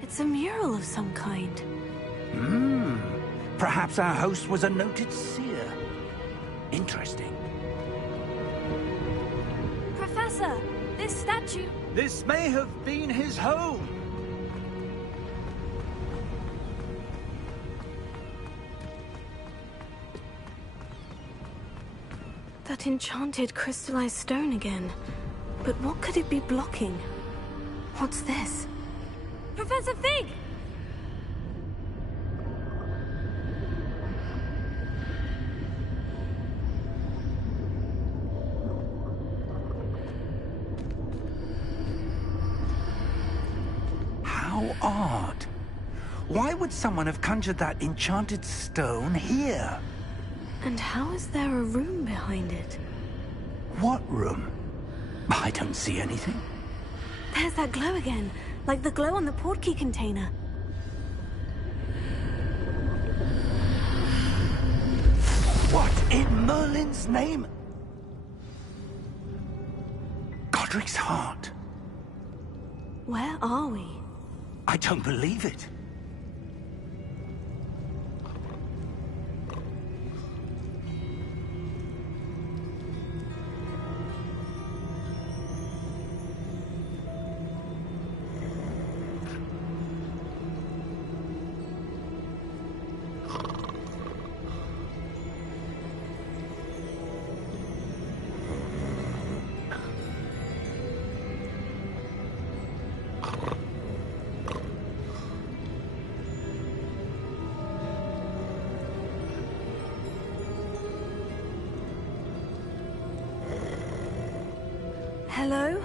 it's a mural of some kind. Perhaps our host was a noted seer. Interesting. Professor, this statue... This may have been his home. That enchanted crystallized stone again. But what could it be blocking? What's this? Professor Fig! How odd. Why would someone have conjured that enchanted stone here? And how is there a room behind it? What room? I don't see anything. There's that glow again, like the glow on the portkey container. What in Merlin's name? Godric's heart. Where are we? I don't believe it. Hello?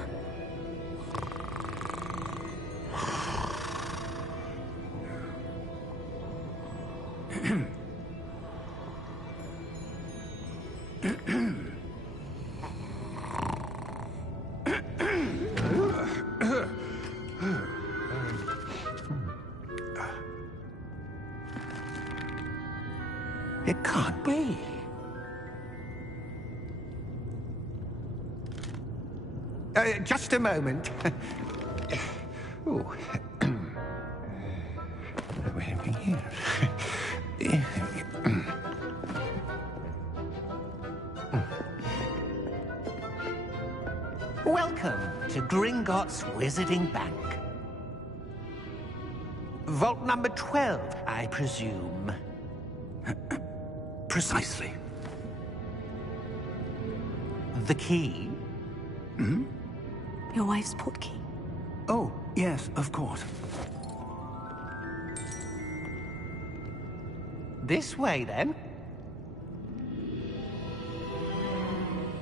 It can't be. Just a moment. Oh. Wait here. Welcome to Gringotts Wizarding Bank. Vault number 12, I presume. Precisely. The key? Hmm? Your wife's portkey. Oh, yes, of course. This way, then.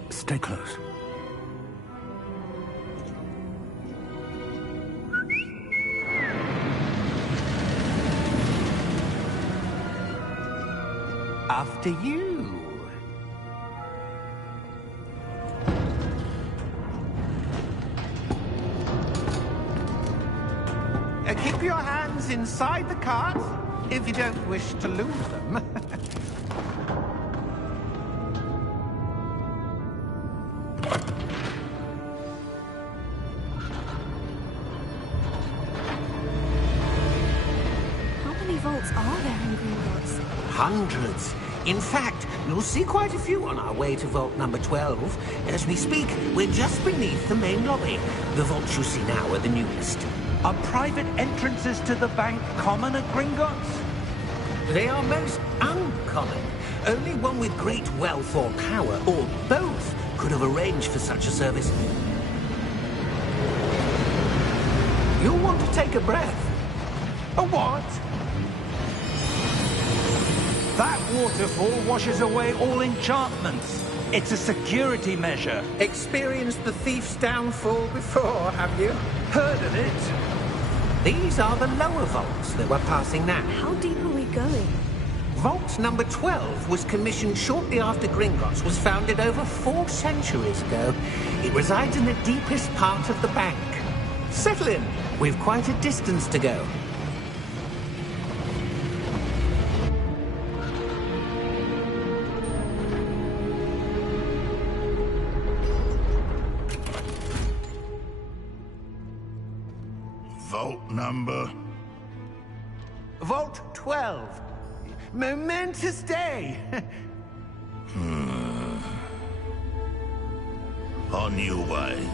Stay close. After you. Keep your hands inside the cart if you don't wish to lose them. How many vaults are there in Gringotts? Hundreds. In fact, you'll see quite a few on our way to vault number 12. As we speak, we're just beneath the main lobby. The vaults you see now are the newest. Are private entrances to the bank common at Gringotts? They are most uncommon. Only one with great wealth or power, or both, could have arranged for such a service. You'll want to take a breath. A what? That waterfall washes away all enchantments. It's a security measure. Experienced the thief's downfall before, have you? Heard of it? These are the lower vaults that we're passing now. How deep are we going? Vault number 12 was commissioned shortly after Gringotts was founded over 4 centuries ago. It resides in the deepest part of the bank. Settle in. We've quite a distance to go. Vault number? Vault 12. Momentous day. On your way.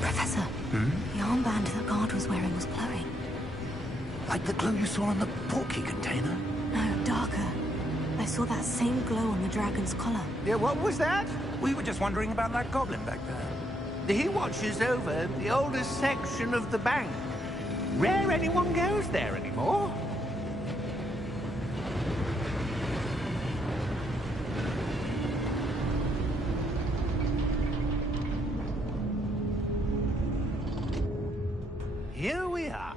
Professor, the armband the guard was wearing was glowing. Like the glow you saw on the portkey container? No, darker. I saw that same glow on the dragon's collar. Yeah, what was that? We were just wondering about that goblin back there. He watches over the oldest section of the bank. Rare anyone goes there anymore. Here we are.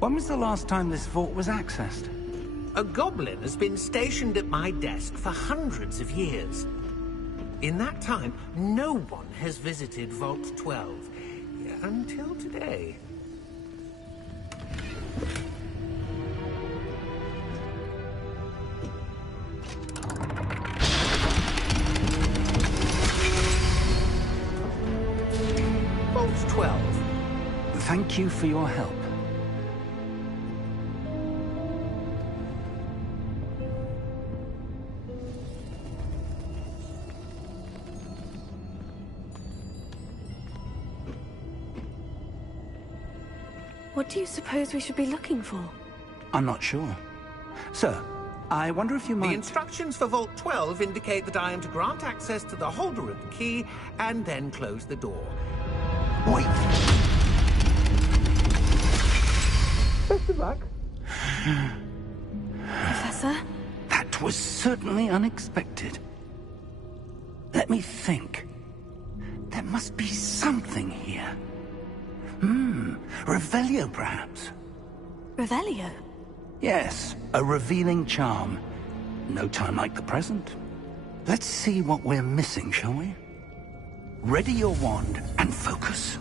When was the last time this vault was accessed? A goblin has been stationed at my desk for hundreds of years. In that time, no one has visited Vault 12. Until today. Vault 12. Thank you for your help. What do you suppose we should be looking for? I'm not sure. Sir, I wonder if you might... The instructions for Vault 12 indicate that I am to grant access to the holder of the key and then close the door. Wait! Best of luck. Professor? That was certainly unexpected. Let me think. There must be something here. Revelio, perhaps? Revelio? Yes, a revealing charm. No time like the present. Let's see what we're missing, shall we? Ready your wand and focus.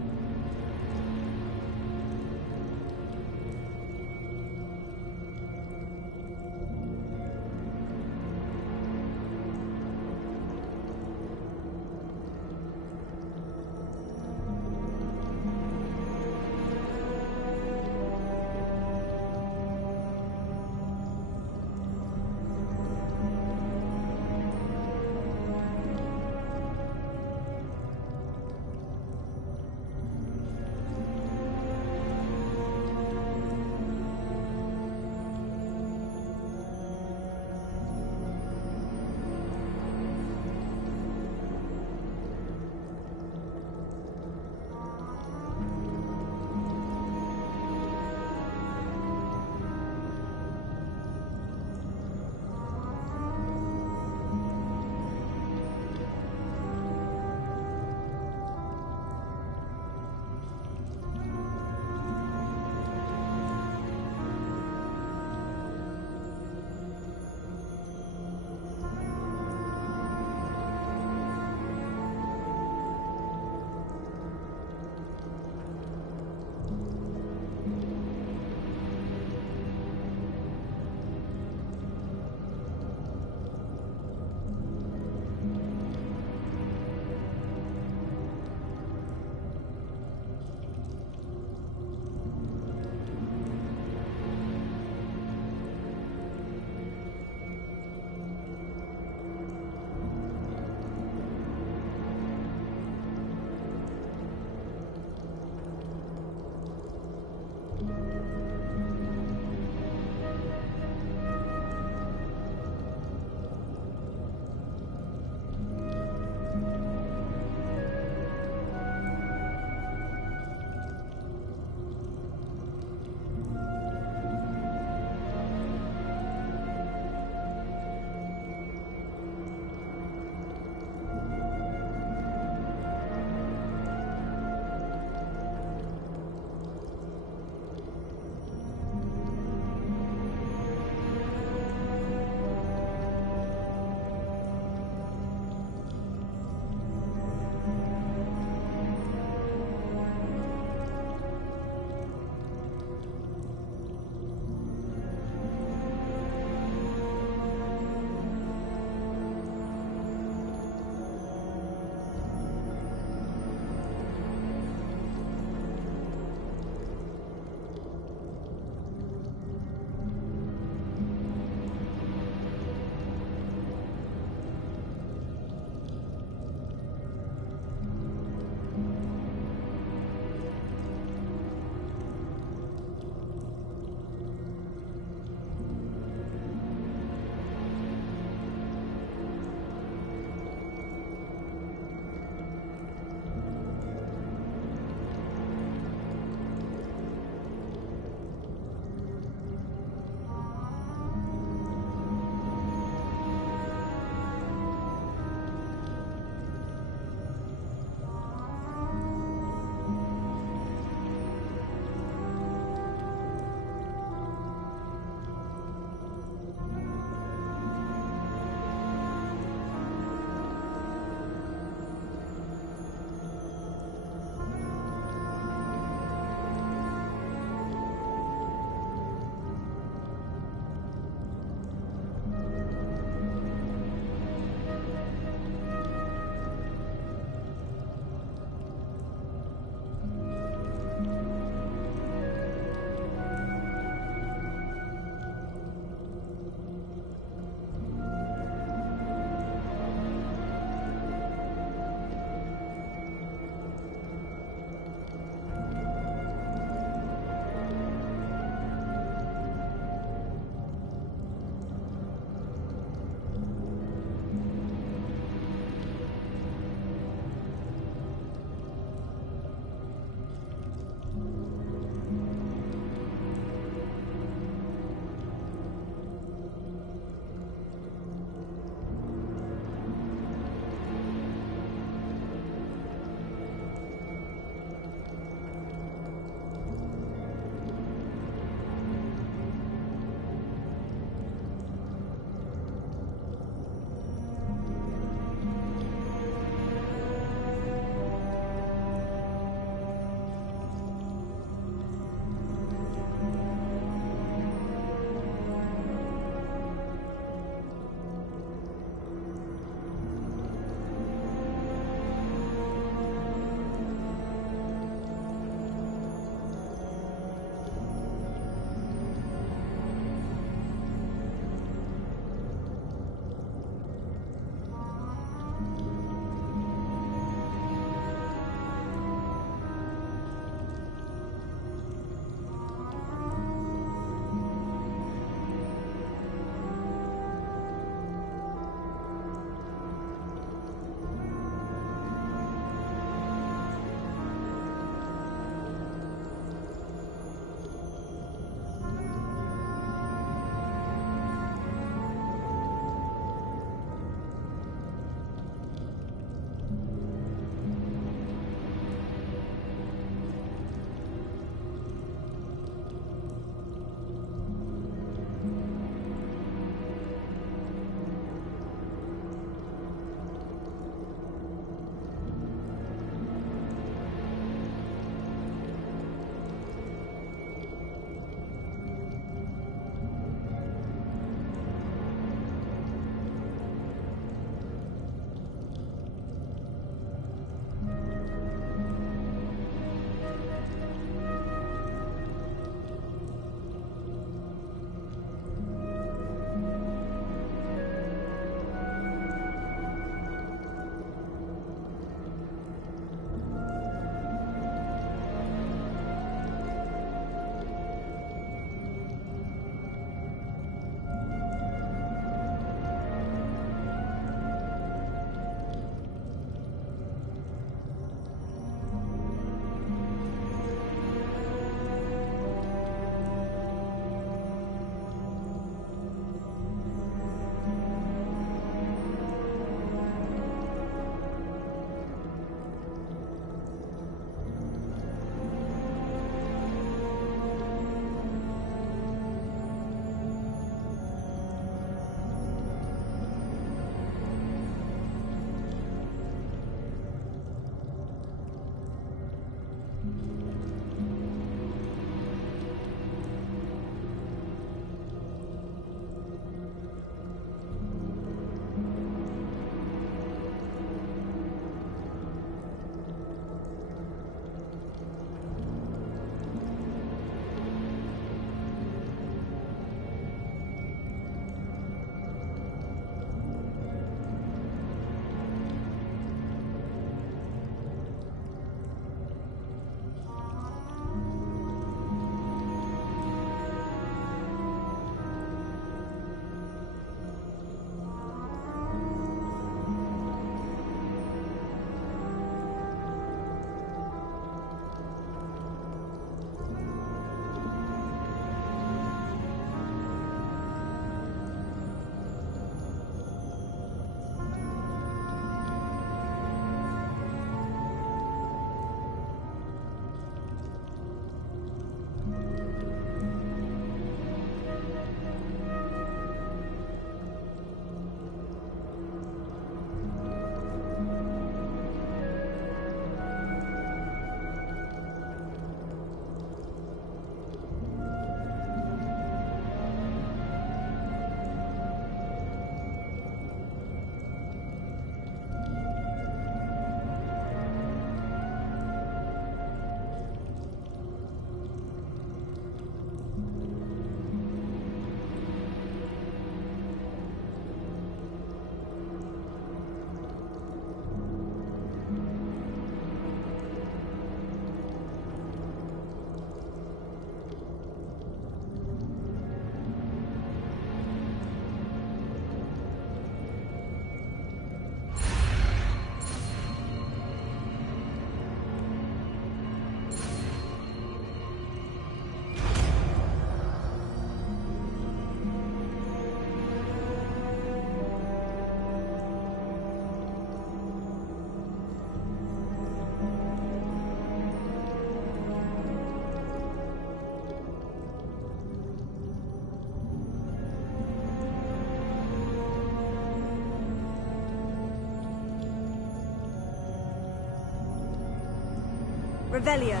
Revelio.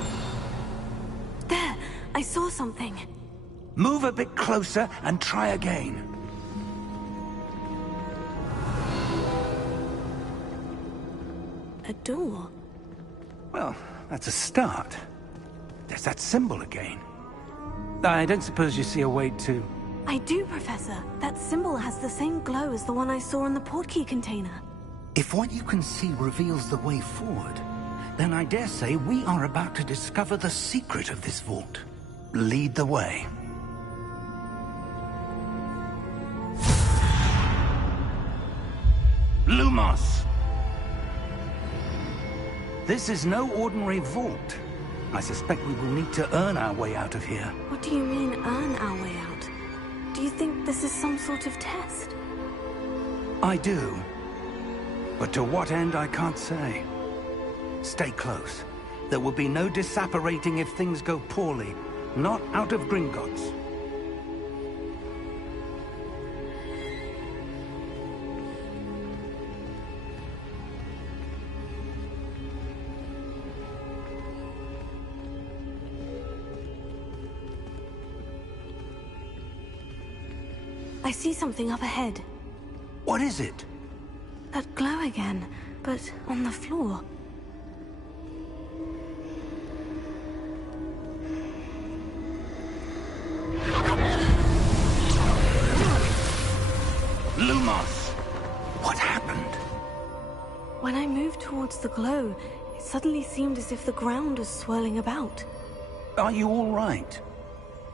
There! I saw something. Move a bit closer and try again. A door? Well, that's a start. There's that symbol again. I don't suppose you see a way to... I do, Professor. That symbol has the same glow as the one I saw in the portkey container. If what you can see reveals the way forward, then I dare say we are about to discover the secret of this vault. Lead the way. Lumos! This is no ordinary vault. I suspect we will need to earn our way out of here. What do you mean, earn our way out? Do you think this is some sort of test? I do. But to what end, I can't say. Stay close. There will be no disapparating if things go poorly. Not out of Gringotts. I see something up ahead. What is it? That glow again, but on the floor. Lumos! What happened? When I moved towards the glow, it suddenly seemed as if the ground was swirling about. Are you all right?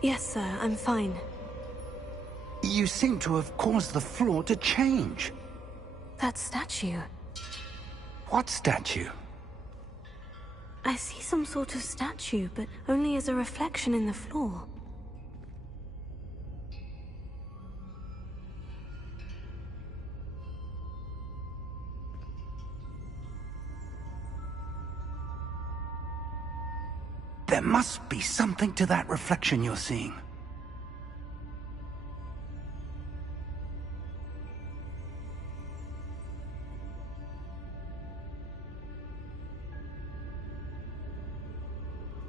Yes, sir, I'm fine. You seem to have caused the floor to change. That statue. What statue? I see some sort of statue, but only as a reflection in the floor. There must be something to that reflection you're seeing.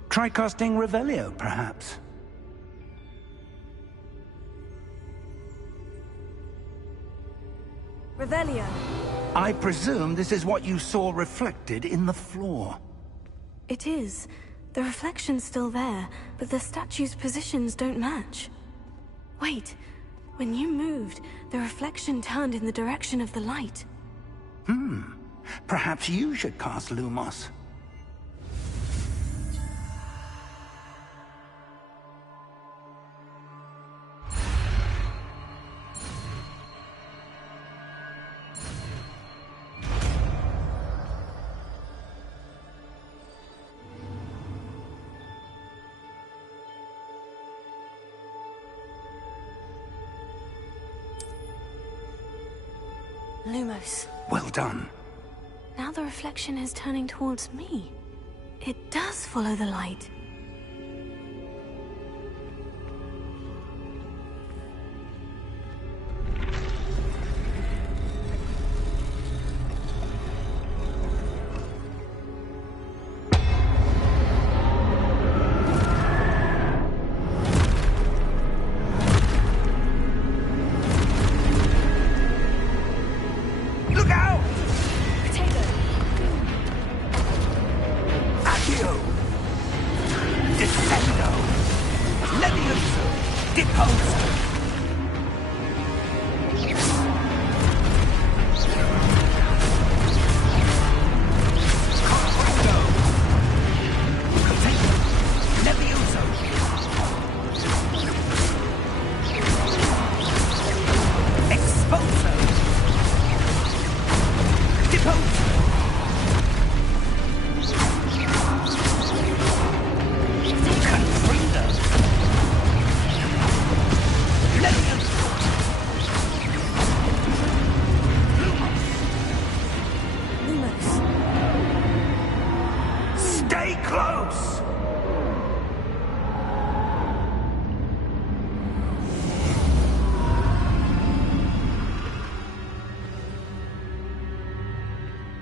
Try casting Revelio, perhaps. Revelio. I presume this is what you saw reflected in the floor. It is. The reflection's still there, but the statue's positions don't match. Wait. When you moved, the reflection turned in the direction of the light. Perhaps you should cast Lumos. Lumos. Well done. Now the reflection is turning towards me. It does follow the light.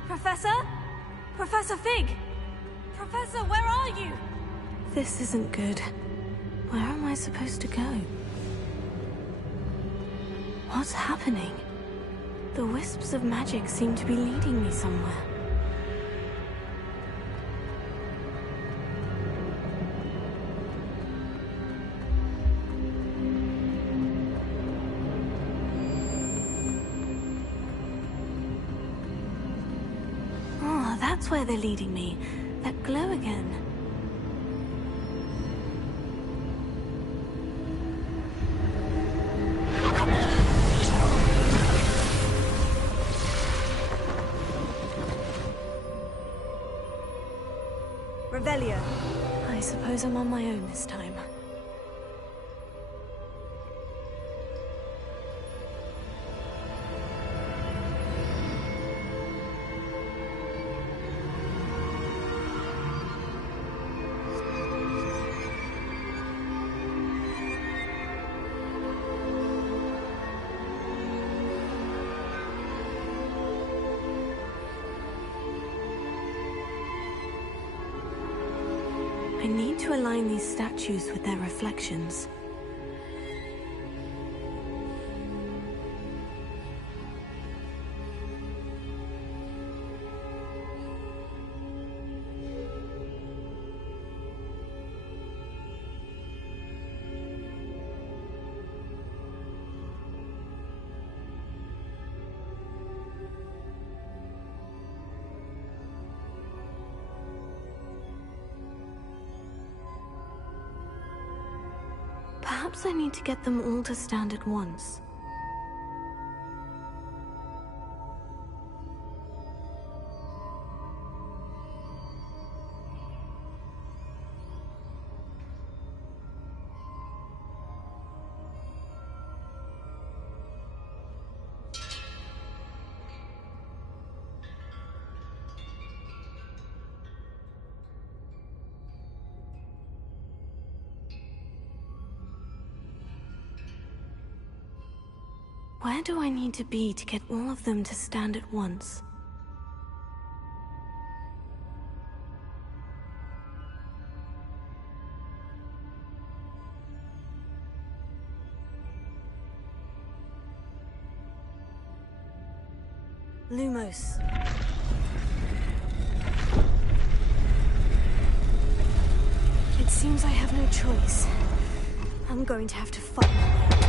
Professor? Professor Fig? Professor, where are you? This isn't good. Where am I supposed to go? What's happening? The wisps of magic seem to be leading me somewhere. Oh, that's where they're leading me. That glow again. Revelio. I suppose I'm on my own this time. I need to align these statues with their reflections. Perhaps I need to get them all to stand at once. Where do I need to be to get all of them to stand at once? Lumos. It seems I have no choice. I'm going to have to fight my way out.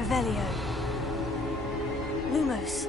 Revelio. Lumos.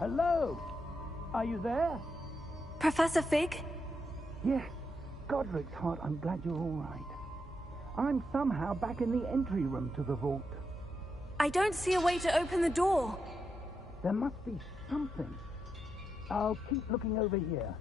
Hello? Are you there? Professor Fig? Yes. Godric's heart, I'm glad you're all right. I'm somehow back in the entry room to the vault. I don't see a way to open the door. There must be something. I'll keep looking over here.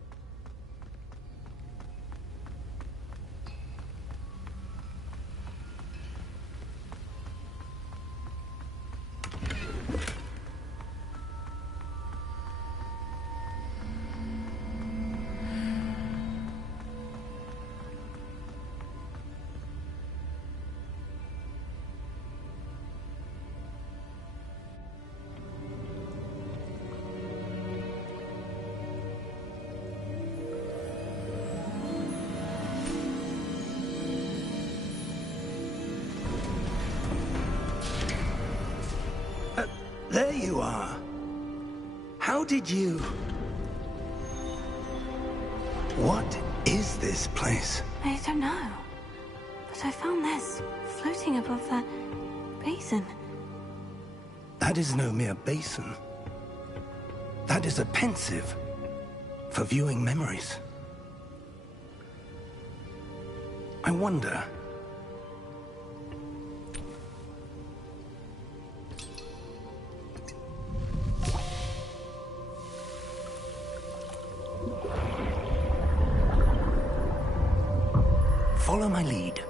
There you are. How did you... What is this place? I don't know. But I found this floating above that basin. That is no mere basin. That is a pensive for viewing memories. I wonder... Follow my lead.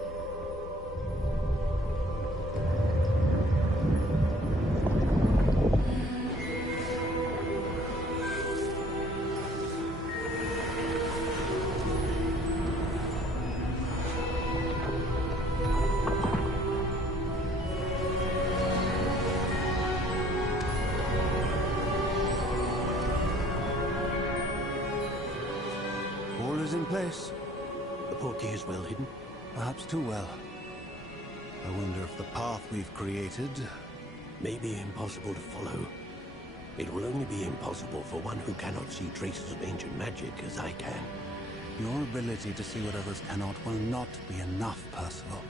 All is in place. The portkey is well hidden. Perhaps too well. I wonder if the path we've created... may be impossible to follow. It will only be impossible for one who cannot see traces of ancient magic as I can. Your ability to see what others cannot will not be enough, Percival.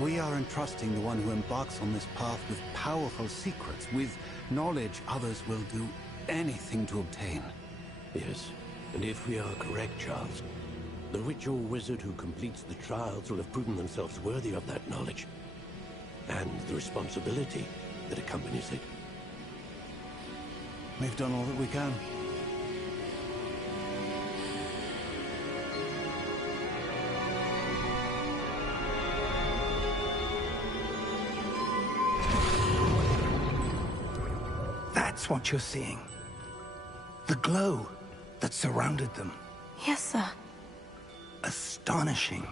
We are entrusting the one who embarks on this path with powerful secrets, with knowledge others will do anything to obtain. Yes, and if we are correct, Charles, the witch or wizard who completes the trials will have proven themselves worthy of that knowledge, and the responsibility that accompanies it. We've done all that we can. That's what you're seeing. The glow that surrounded them. Yes, sir. Astonishing.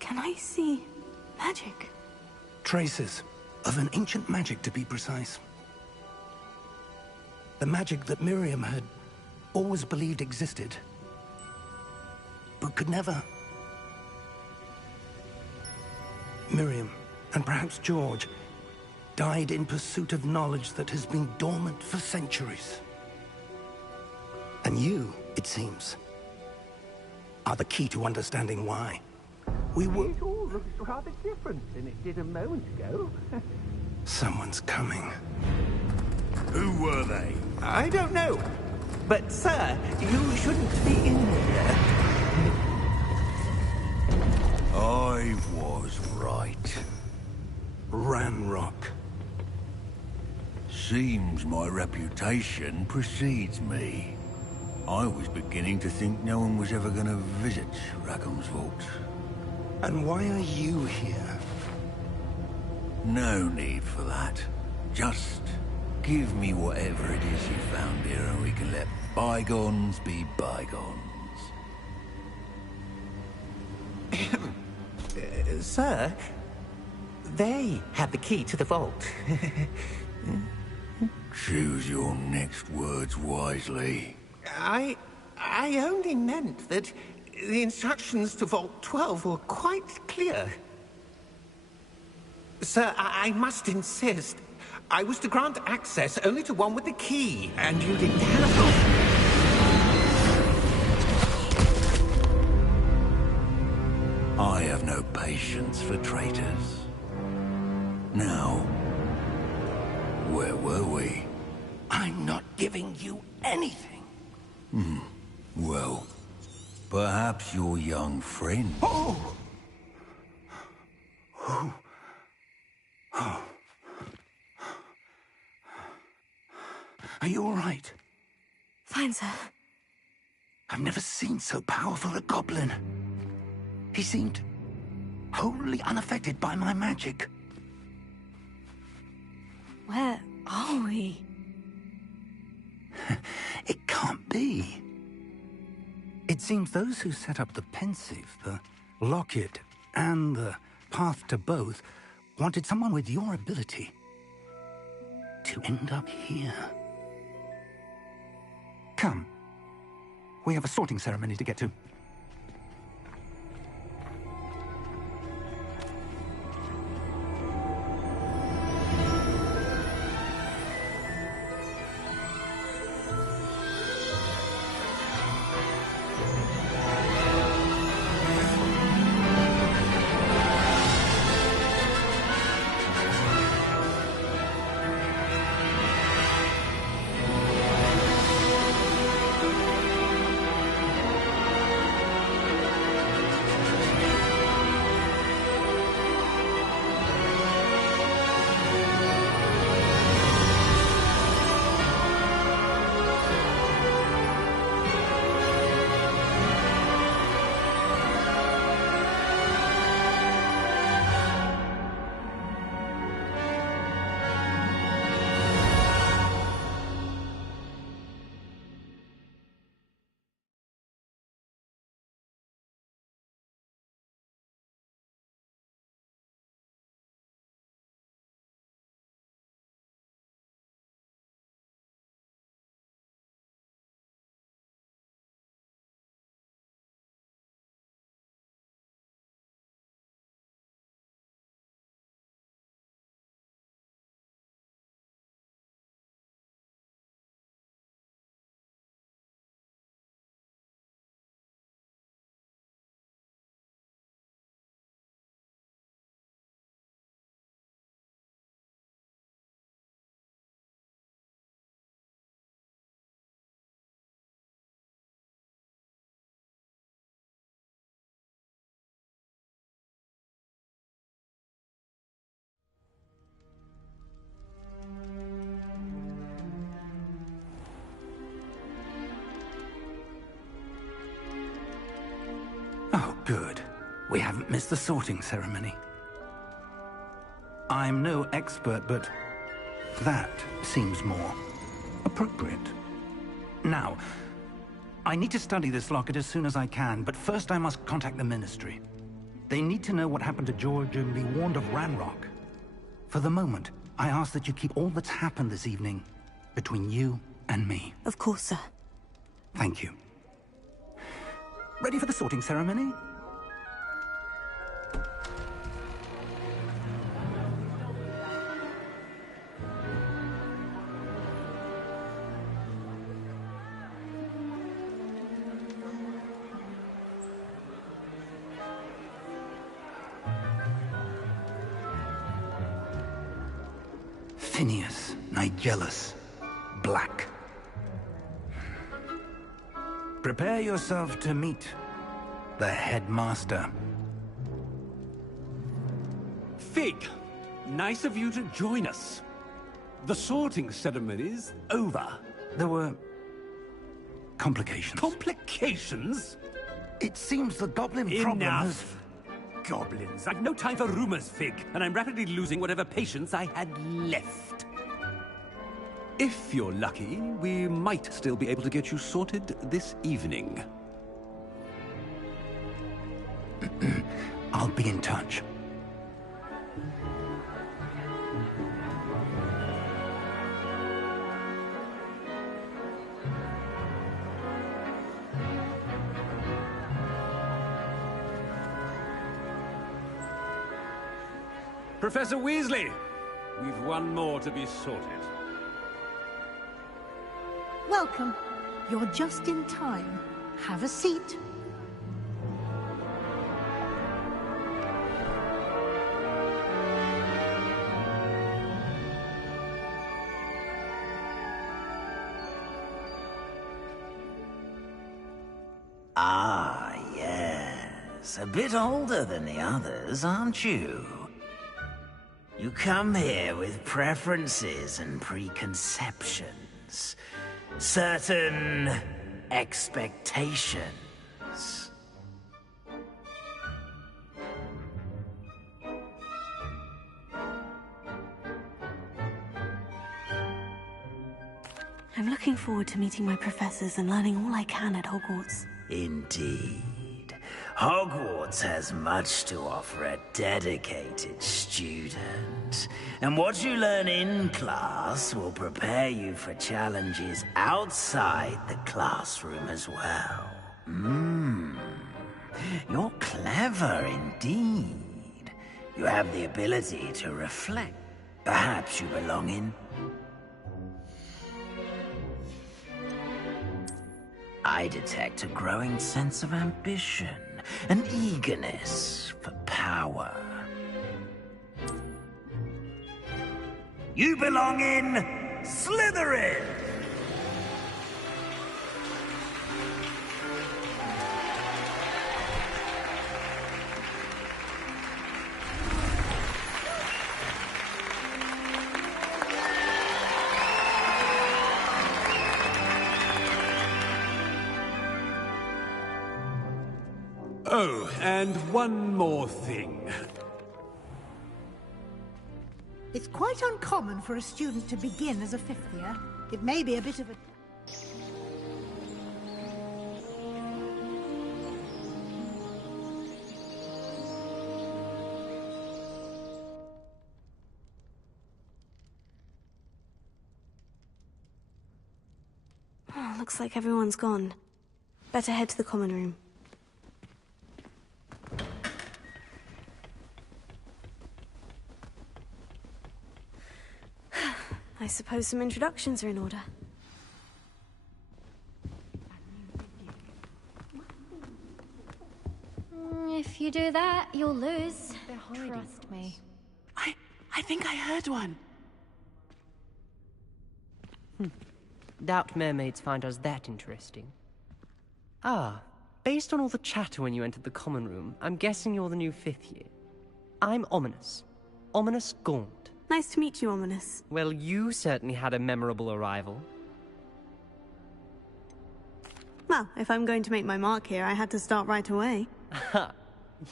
Can I see magic? Traces of an ancient magic, to be precise. The magic that Miriam had always believed existed, but could never. Miriam, and perhaps George, died in pursuit of knowledge that has been dormant for centuries. And you, it seems, are the key to understanding why. We were... It all looks rather different than it did a moment ago. Someone's coming. Who were they? I don't know. But, sir, you shouldn't be in here. I was right. Ranrock. Seems my reputation precedes me. I was beginning to think no one was ever going to visit Rackham's vault. And why are you here? No need for that. Just give me whatever it is you found here and we can let bygones be bygones. Sir, they have the key to the vault. Choose your next words wisely. I only meant that the instructions to Vault 12 were quite clear. Sir, I must insist. I was to grant access only to one with the key, and you didn't have... I have no patience for traitors. Now, where were we? I'm not giving you anything. Well, perhaps your young friend. Oh! Oh. Oh. Are you all right? Fine, sir. I've never seen so powerful a goblin. He seemed wholly unaffected by my magic. Where are we? It can't be. It seems those who set up the pensive, the locket, and the path to both wanted someone with your ability to end up here. Come. We have a sorting ceremony to get to. Oh, good. We haven't missed the sorting ceremony. I'm no expert, but that seems more appropriate. Now, I need to study this locket as soon as I can, but first I must contact the Ministry. They need to know what happened to George and be warned of Ranrock. For the moment, I ask that you keep all that's happened this evening between you and me. Of course, sir. Thank you. Ready for the sorting ceremony? Phineas, Nigellus, Black. Prepare yourself to meet the headmaster. Fig, nice of you to join us. The sorting ceremony's over. There were complications. Complications? It seems the goblin problem has... Enough! Goblins. I've no time for rumors, Fig, and I'm rapidly losing whatever patience I had left. If you're lucky, we might still be able to get you sorted this evening. I'll be in touch. Professor Weasley, we've one more to be sorted. Welcome. You're just in time. Have a seat. Ah, yes. A bit older than the others, aren't you? You come here with preferences and preconceptions. Certain expectations. I'm looking forward to meeting my professors and learning all I can at Hogwarts. Indeed. Hogwarts has much to offer a dedicated student. And what you learn in class will prepare you for challenges outside the classroom as well. You're clever indeed. You have the ability to reflect. Perhaps you belong in... I detect a growing sense of ambition, an eagerness for power. You belong in Slytherin! Oh, and one more thing. It's quite uncommon for a student to begin as a fifth year. It may be a bit of a... Oh, looks like everyone's gone. Better head to the common room. I suppose some introductions are in order. If you do that, you'll lose. Trust me. I think I heard one. Doubt mermaids find us that interesting. Ah, based on all the chatter when you entered the common room, I'm guessing you're the new fifth year. I'm Ominous. Ominous Gaunt. Nice to meet you, Ominous. Well, you certainly had a memorable arrival. Well, if I'm going to make my mark here, I had to start right away. Ha!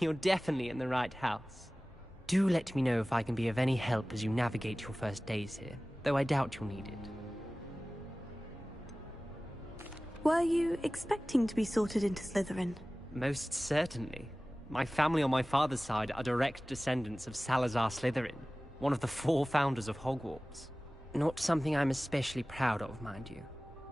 You're definitely in the right house. Do let me know if I can be of any help as you navigate your first days here, though I doubt you'll need it. Were you expecting to be sorted into Slytherin? Most certainly. My family on my father's side are direct descendants of Salazar Slytherin, one of the 4 founders of Hogwarts. Not something I'm especially proud of, mind you.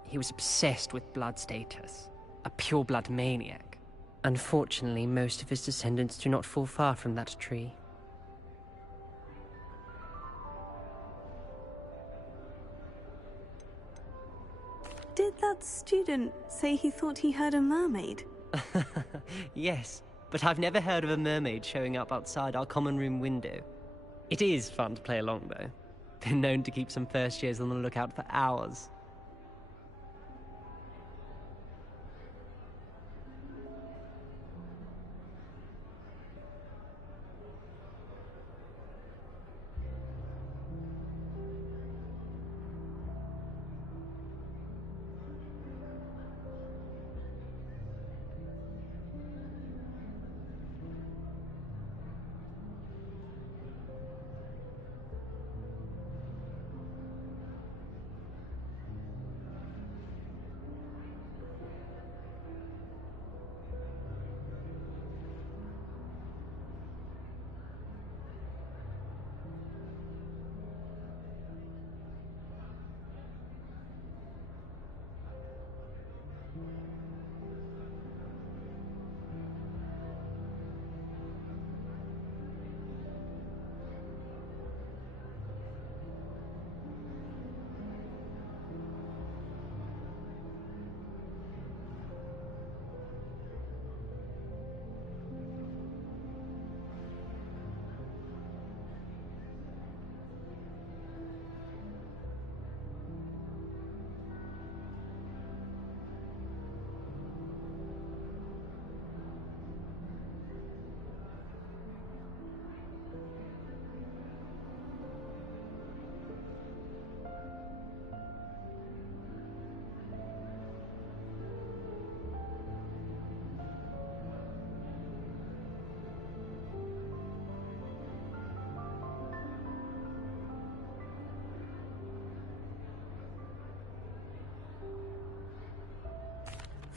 He was obsessed with blood status, a pure-blood maniac. Unfortunately, most of his descendants do not fall far from that tree. Did that student say he thought he heard a mermaid? Yes, but I've never heard of a mermaid showing up outside our common room window. It is fun to play along, though. Been known to keep some first years on the lookout for hours.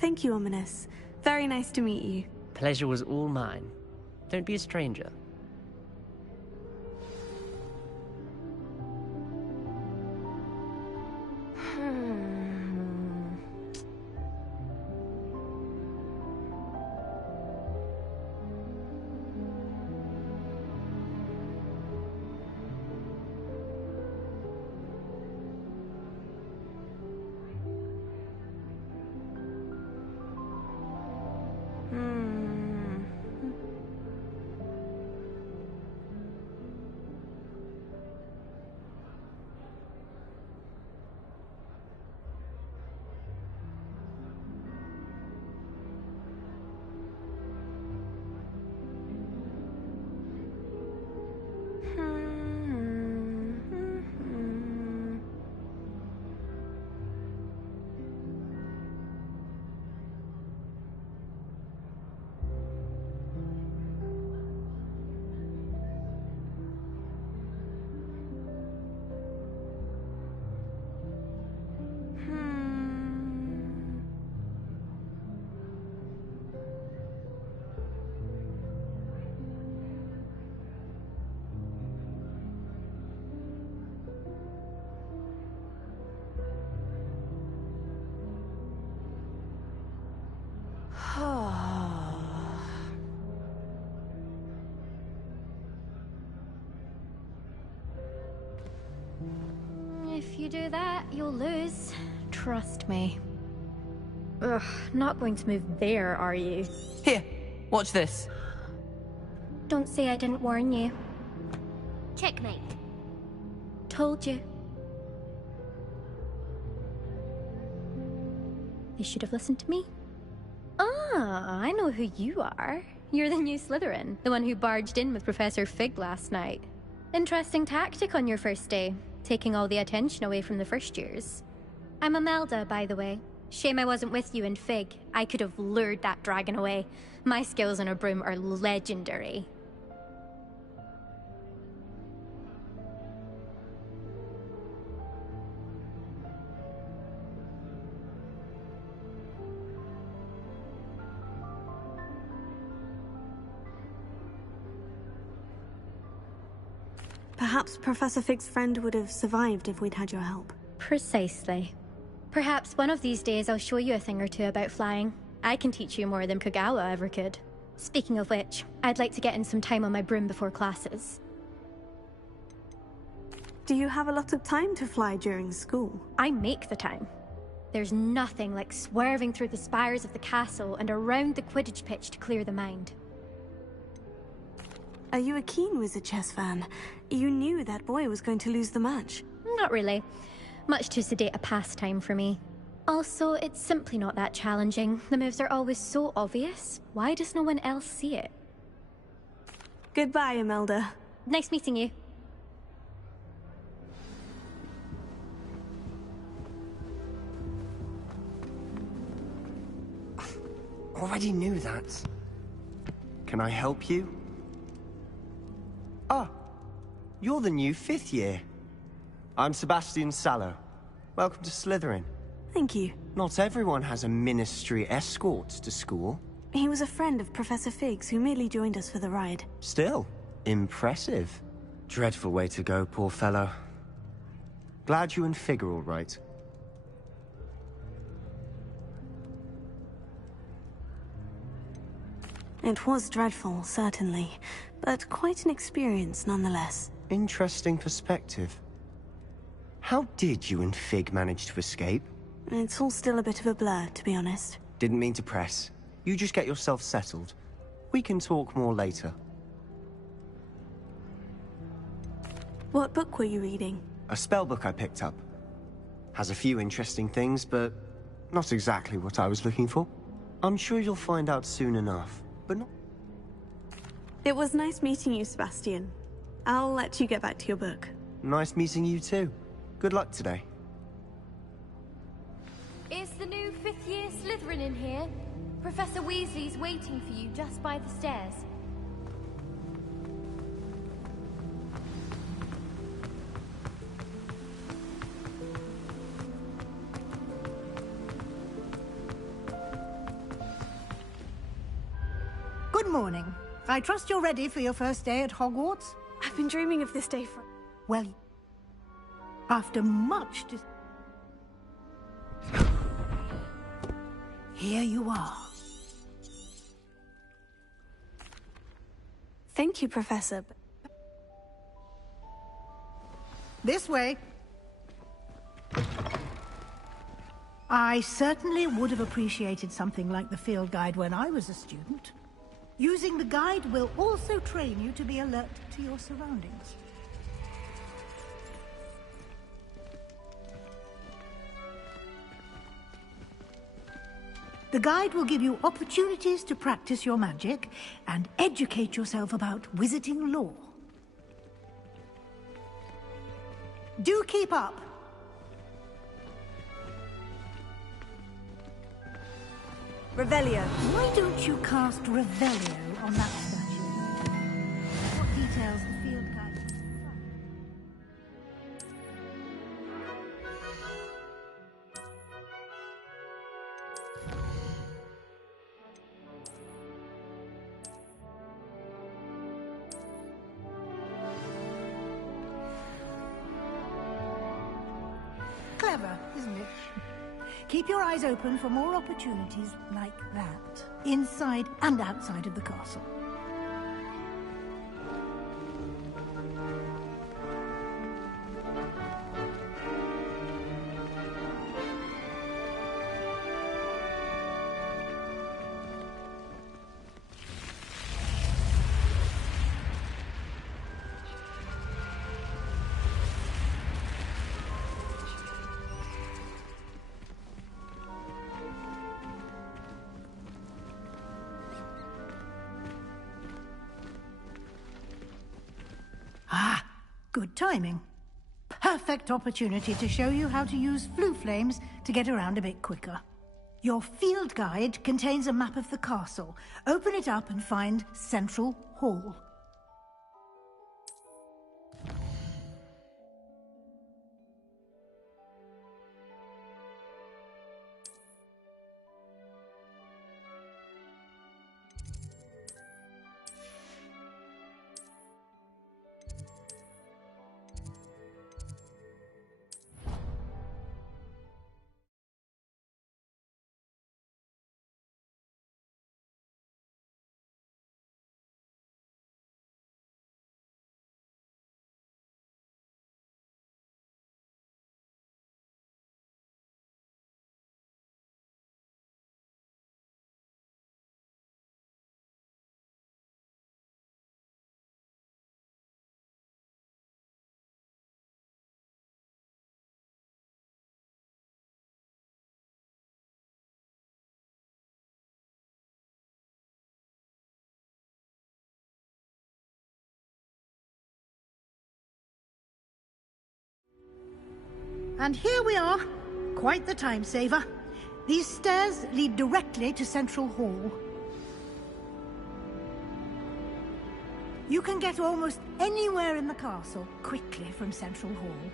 Thank you, Ominous. Very nice to meet you. Pleasure was all mine. Don't be a stranger. If you do that, you'll lose. Trust me. Ugh, not going to move there, are you? Here, watch this. Don't say I didn't warn you. Checkmate. Told you. They should have listened to me. Ah, I know who you are. You're the new Slytherin, the one who barged in with Professor Fig last night. Interesting tactic on your first day, taking all the attention away from the first years. I'm Imelda, by the way. Shame I wasn't with you in Fig. I could have lured that dragon away. My skills on a broom are legendary. Perhaps Professor Fig's friend would have survived if we'd had your help. Precisely. Perhaps one of these days I'll show you a thing or two about flying. I can teach you more than Kagawa ever could. Speaking of which, I'd like to get in some time on my broom before classes. Do you have a lot of time to fly during school? I make the time. There's nothing like swerving through the spires of the castle and around the Quidditch pitch to clear the mind. Are you a keen Wizard chess fan? You knew that boy was going to lose the match. Not really. Much too sedate a pastime for me. Also, it's simply not that challenging. The moves are always so obvious. Why does no one else see it? Goodbye, Imelda. Nice meeting you. Already knew that. Can I help you? Ah, you're the new 5th year. I'm Sebastian Sallow. Welcome to Slytherin. Thank you. Not everyone has a ministry escort to school. He was a friend of Professor Fig's who merely joined us for the ride. Still, impressive. Dreadful way to go, poor fellow. Glad you and Fig are all right. It was dreadful, certainly, but quite an experience nonetheless. Interesting perspective. How did you and Fig manage to escape? It's all still a bit of a blur, to be honest. Didn't mean to press. You just get yourself settled. We can talk more later. What book were you reading? A spell book I picked up. Has a few interesting things, but not exactly what I was looking for. I'm sure you'll find out soon enough. But not... It was nice meeting you, Sebastian. I'll let you get back to your book. Nice meeting you too. Good luck today. Is the new 5th year Slytherin in here? Professor Weasley's waiting for you just by the stairs. Good morning. I trust you're ready for your first day at Hogwarts? I've been dreaming of this day for... Well, after much here you are. Thank you, Professor. This way. I certainly would have appreciated something like the field guide when I was a student. Using the guide will also train you to be alert to your surroundings. The guide will give you opportunities to practice your magic and educate yourself about wizarding lore. Do keep up. Revelio. Why don't you cast Revelio on that statue? What details the field guide? Clever, isn't it? Keep your eyes open for more opportunities like that, inside and outside of the castle. Ah, good timing. Perfect opportunity to show you how to use flue flames to get around a bit quicker. Your field guide contains a map of the castle. Open it up and find Central Hall. And here we are. Quite the time saver. These stairs lead directly to Central Hall. You can get almost anywhere in the castle quickly from Central Hall.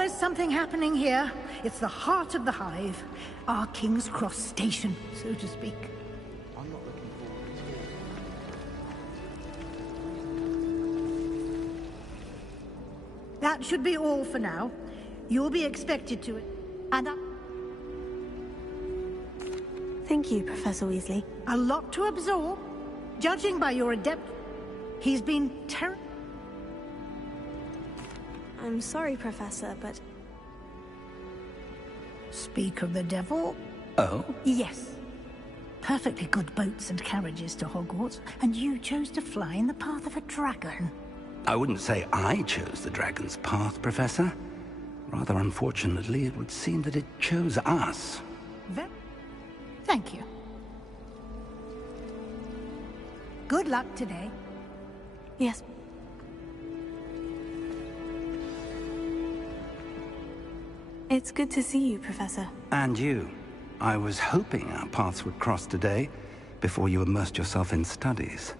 always something happening here. It's the heart of the hive. Our King's Cross station, so to speak. I'm not looking forward at all. That should be all for now. You'll be expected to... And Thank you, Professor Weasley. a lot to absorb. Judging by your adept... He's been I'm sorry, Professor, but... Speak of the devil? Oh? Yes. Perfectly good boats and carriages to Hogwarts, and you chose to fly in the path of a dragon. I wouldn't say I chose the dragon's path, Professor. Rather unfortunately, it would seem that it chose us. Thank you. Good luck today. Yes. It's good to see you, Professor. And you. I was hoping our paths would cross today, before you immersed yourself in studies.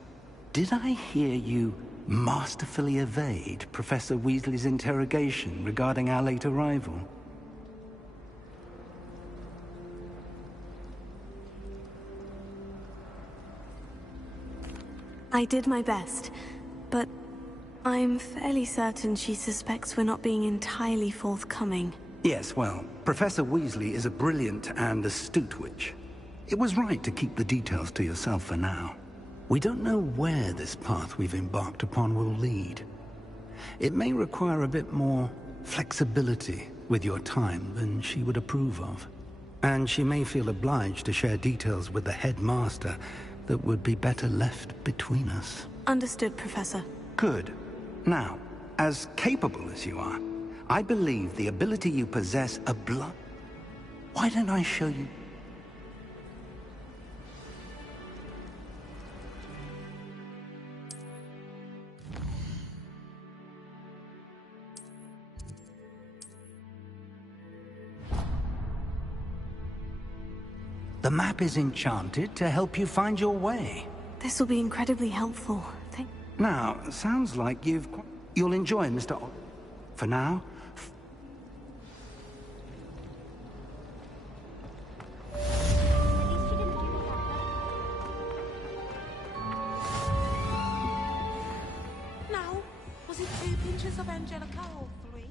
Did I hear you masterfully evade Professor Weasley's interrogation regarding our late arrival? I did my best, but I'm fairly certain she suspects we're not being entirely forthcoming. Yes, well, Professor Weasley is a brilliant and astute witch. It was right to keep the details to yourself for now. We don't know where this path we've embarked upon will lead. It may require a bit more flexibility with your time than she would approve of. And she may feel obliged to share details with the headmaster that would be better left between us. Understood, Professor. Good. Now, as capable as you are, I believe the ability you possess Why don't I show you? The map is enchanted to help you find your way. This will be incredibly helpful. Now, sounds like you'll enjoy Mr. For now, Now, was it 2 pinches of Angelica or 3?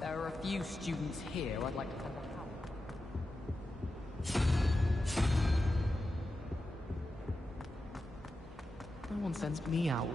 There are a few students here I'd like to have a No one sends me out.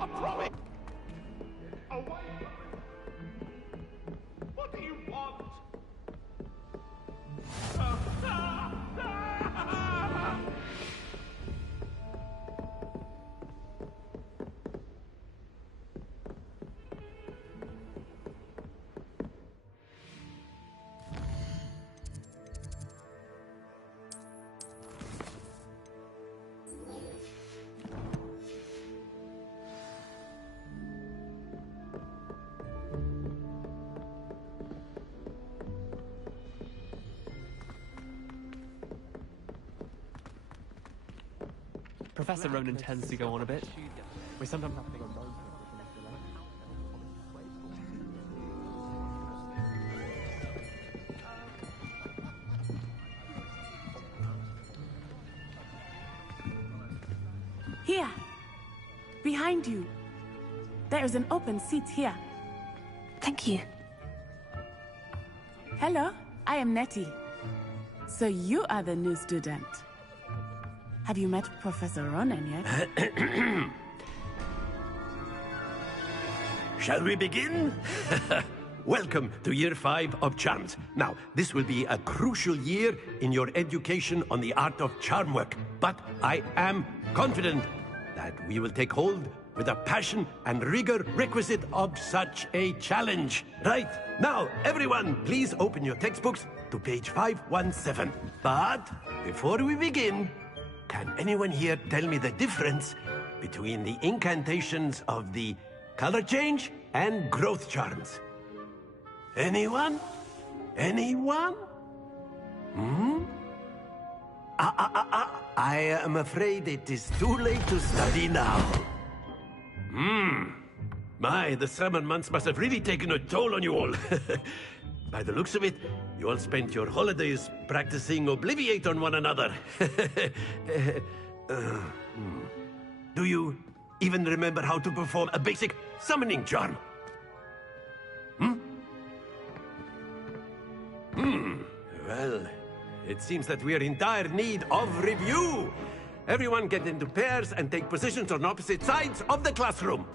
I promise! Away! What do you want? Professor Ronan tends to go on a bit. We sometimes have to go low. Here. Behind you. There is an open seat here. Thank you. Hello, I am Nettie. So you are the new student. Have you met Professor Ronan yet? Shall we begin? Welcome to Year 5 of Charms. Now, this will be a crucial year in your education on the art of charm work, but I am confident that we will take hold with the passion and rigor requisite of such a challenge. Right, now, everyone, please open your textbooks to page 517. But before we begin, can anyone here tell me the difference between the incantations of the color change and growth charms? Anyone? Anyone? Hmm? I am afraid it is too late to study now. My, the summer months must have really taken a toll on you all. By the looks of it, you all spent your holidays practicing Obliviate on one another. Do you even remember how to perform a basic summoning charm? Well, it seems that we are in dire need of review. Everyone get into pairs and take positions on opposite sides of the classroom.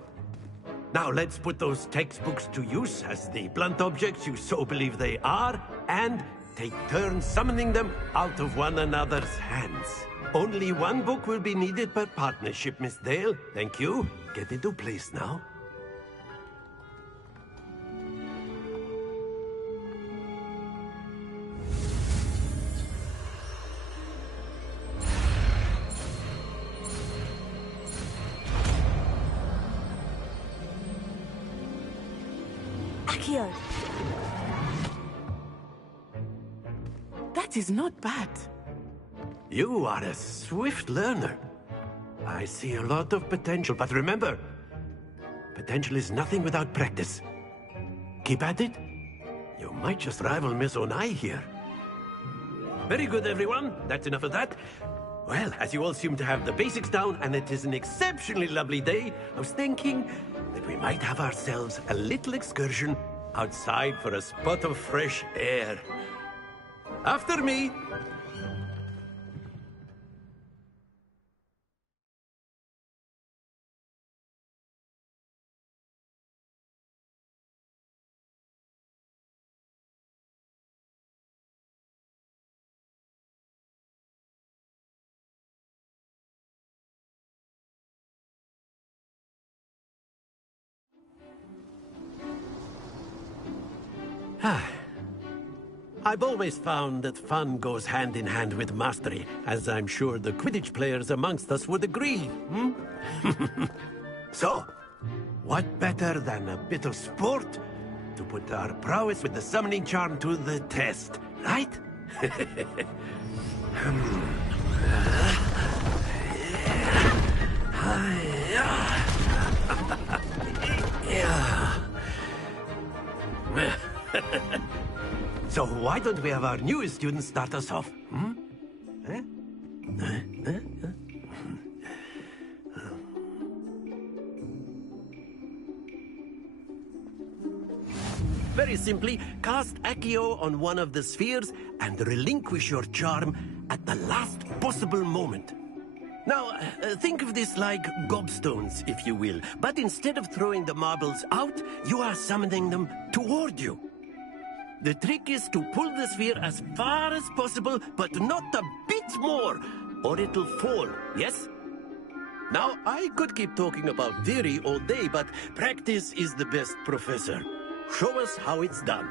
Now let's put those textbooks to use as the blunt objects you so believe they are, and take turns summoning them out of one another's hands. Only one book will be needed per partnership, Miss Dale. Thank you. Get into place now. Akio. That is not bad. You are a swift learner. I see a lot of potential, but remember, potential is nothing without practice. Keep at it. You might just rival Miss Onai here. Very good, everyone. That's enough of that. Well, as you all seem to have the basics down, and it is an exceptionally lovely day, I was thinking that we might have ourselves a little excursion outside for a spot of fresh air. After me. I've always found that fun goes hand in hand with mastery, as I'm sure the Quidditch players amongst us would agree. So, what better than a bit of sport to put our prowess with the summoning charm to the test, right? So why don't we have our newest student start us off? Very Very simply, cast Accio on one of the spheres and relinquish your charm at the last possible moment. Now, think of this like gobstones, if you will, but instead of throwing the marbles out, you are summoning them toward you. The trick is to pull the sphere as far as possible, but not a bit more, or it'll fall, yes? Now, I could keep talking about theory all day, but practice is the best professor. Show us how it's done.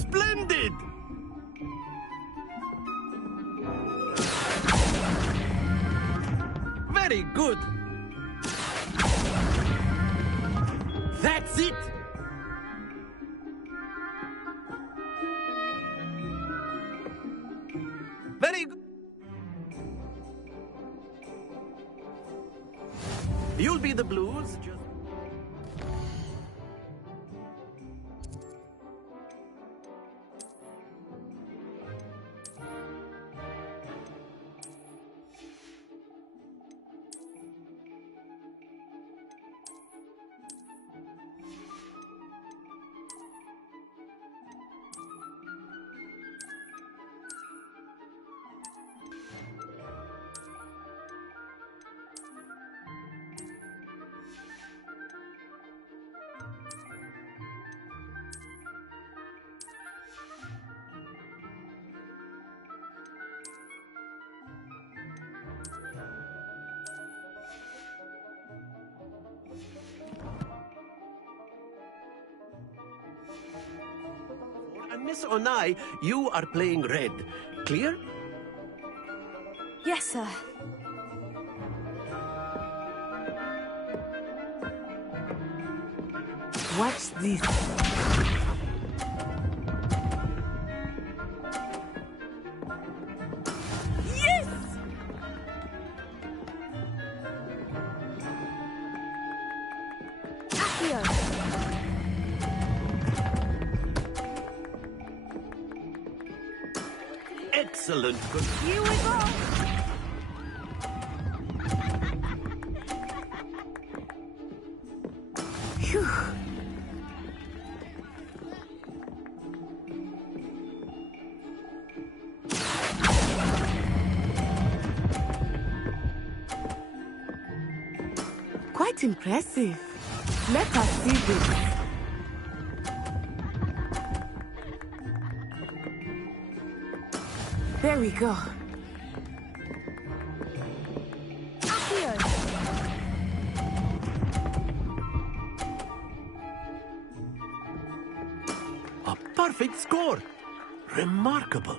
Splendid! Very good. That's it. Very good. You'll be the blues. And Miss Onai, you are playing red. Clear? Yes, sir. Watch this. Yes! Accio. Excellent. Good. Here we go. Phew. Quite impressive. Let us see this. There we go. A perfect score. Remarkable.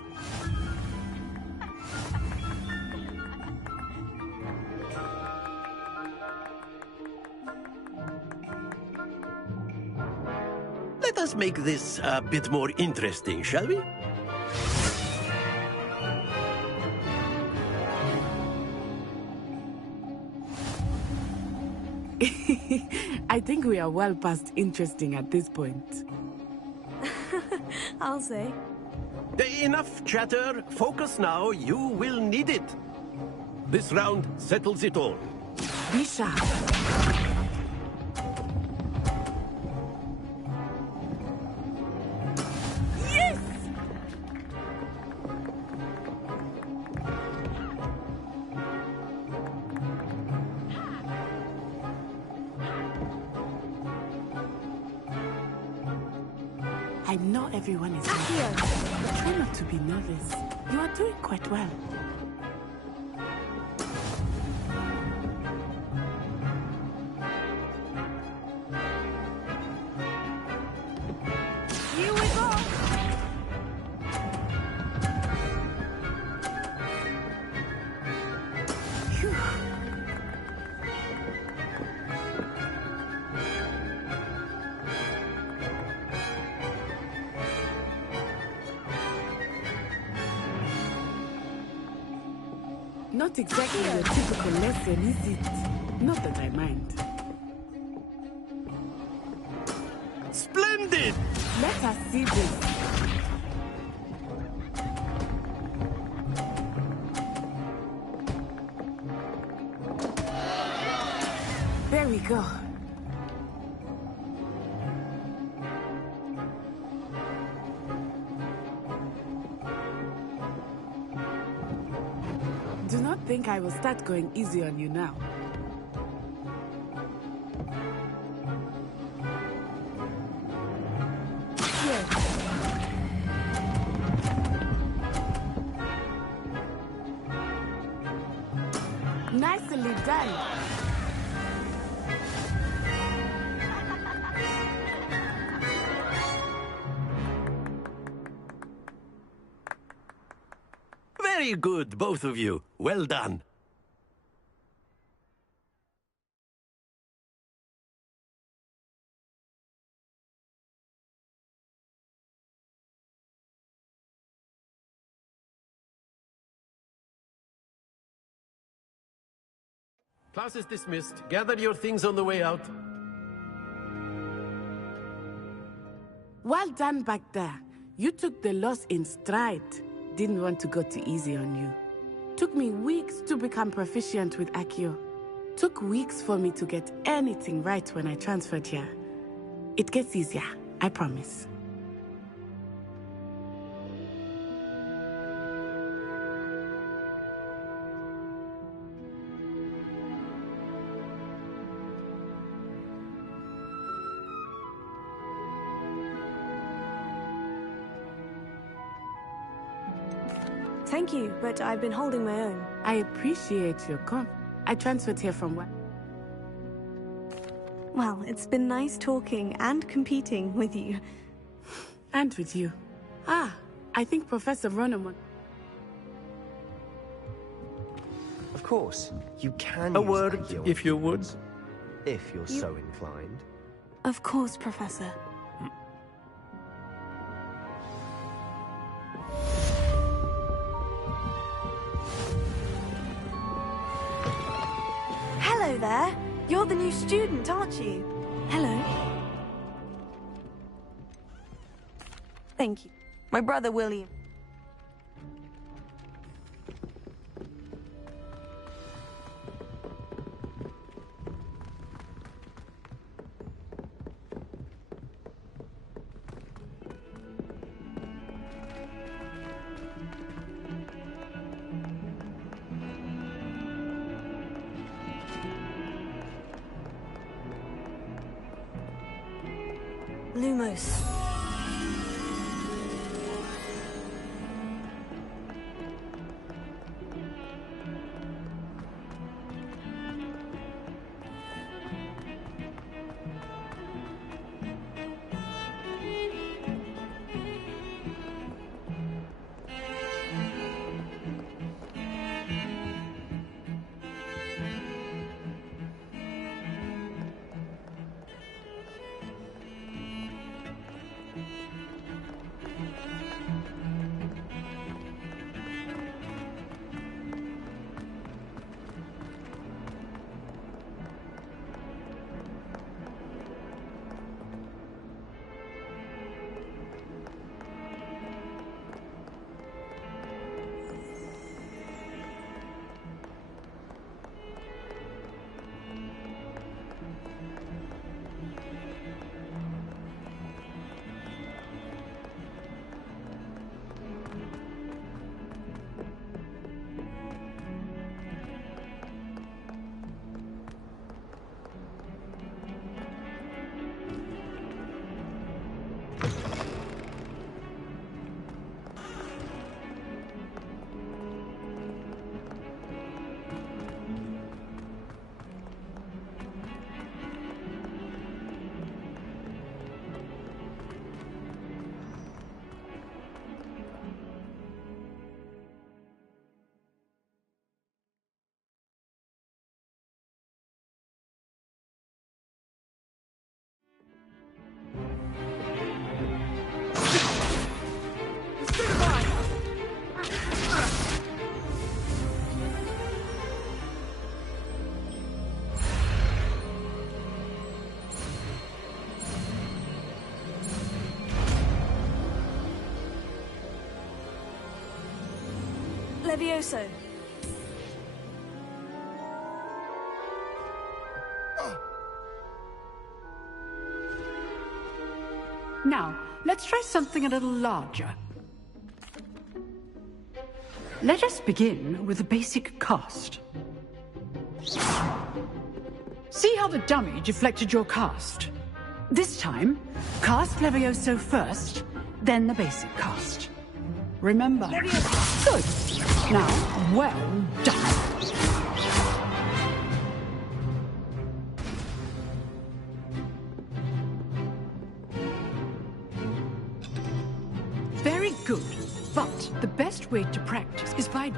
Let us make this a bit more interesting, shall we? I think we are well past interesting at this point. I'll say. Enough chatter. Focus now. You will need it. This round settles it all. Be sharp. Yes! I know everyone is here, but try not to be nervous. You are doing quite well. Here we go. Phew. Not exactly your typical lesson, is it? Not that I mind. Splendid! Let us see this. There we go. Do not think I will start going easy on you now. Here. Nicely done. Very good, both of you. Well done. Class is dismissed. Gather your things on the way out. Well done back there. You took the loss in stride. Didn't want to go too easy on you. Took me weeks to become proficient with Accio. Took weeks for me to get anything right when I transferred here. It gets easier, I promise. Thank you, but I've been holding my own. I appreciate your I transferred here from what? Well, it's been nice talking and competing with you. And with you. Ah, I think Professor Ronan. Of course, you can A use word, Accio if you would. if you're so inclined. Of course, Professor. Hello there. You're the new student, aren't you? Hello. Thank you. My brother William. Lumos. Levioso. Now, let's try something a little larger. Let us begin with a basic cast. See how the dummy deflected your cast? This time, cast Levioso first, then the basic cast. Remember? Good. Now, well done. Very good. But the best way to practice is by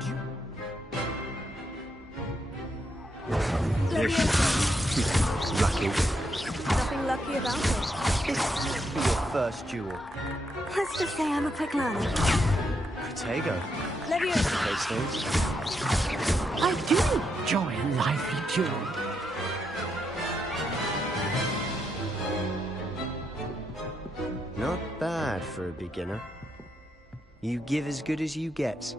Lucky. Nothing lucky about it. This will be your first duel. Let's just say I'm a quick learner. Protego. Leviosa. Hastings. I do enjoy a lively duel. Not bad for a beginner. You give as good as you get.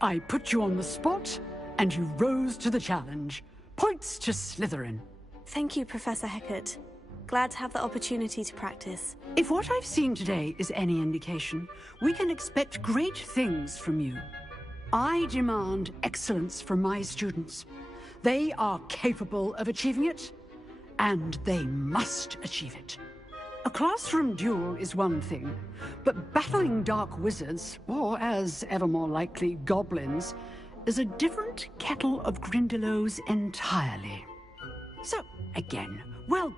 I put you on the spot, and you rose to the challenge. Points to Slytherin. Thank you, Professor Hecat. Glad to have the opportunity to practice. If what I've seen today is any indication, we can expect great things from you. I demand excellence from my students. They are capable of achieving it, and they must achieve it. A classroom duel is one thing, but battling dark wizards, or as ever more likely, goblins, is a different kettle of Grindylows entirely. So, again, well...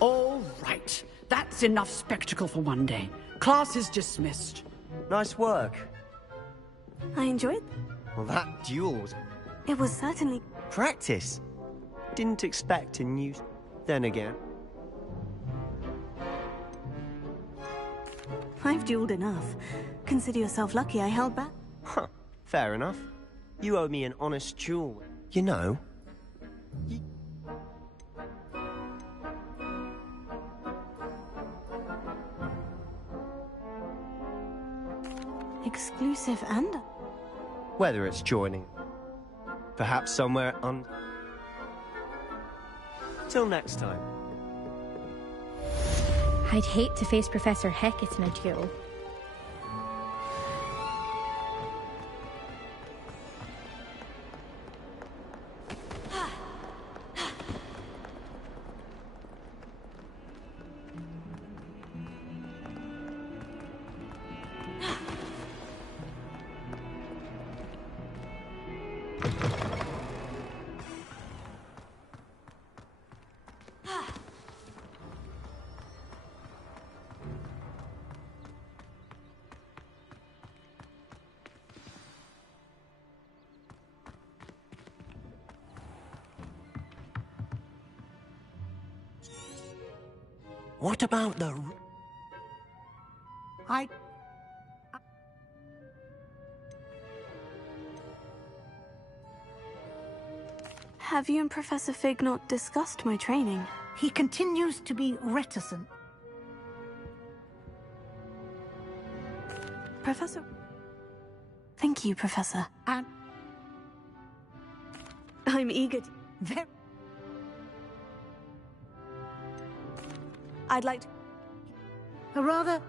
All right, that's enough spectacle for one day. Class is dismissed. Nice work. I enjoyed. Well, that duel was... It was certainly... practice. Didn't expect a new... Then again. I've dueled enough. Consider yourself lucky I held back. Huh. Fair enough. You owe me an honest duel. You know... Exclusive and... Whether it's joining. Perhaps somewhere on... Till next time. I'd hate to face Professor Hecat in a duel. What about the... Have you and Professor Fig not discussed my training? He continues to be reticent. Professor... Thank you, Professor. And... I'm eager to... I'd like to... A rather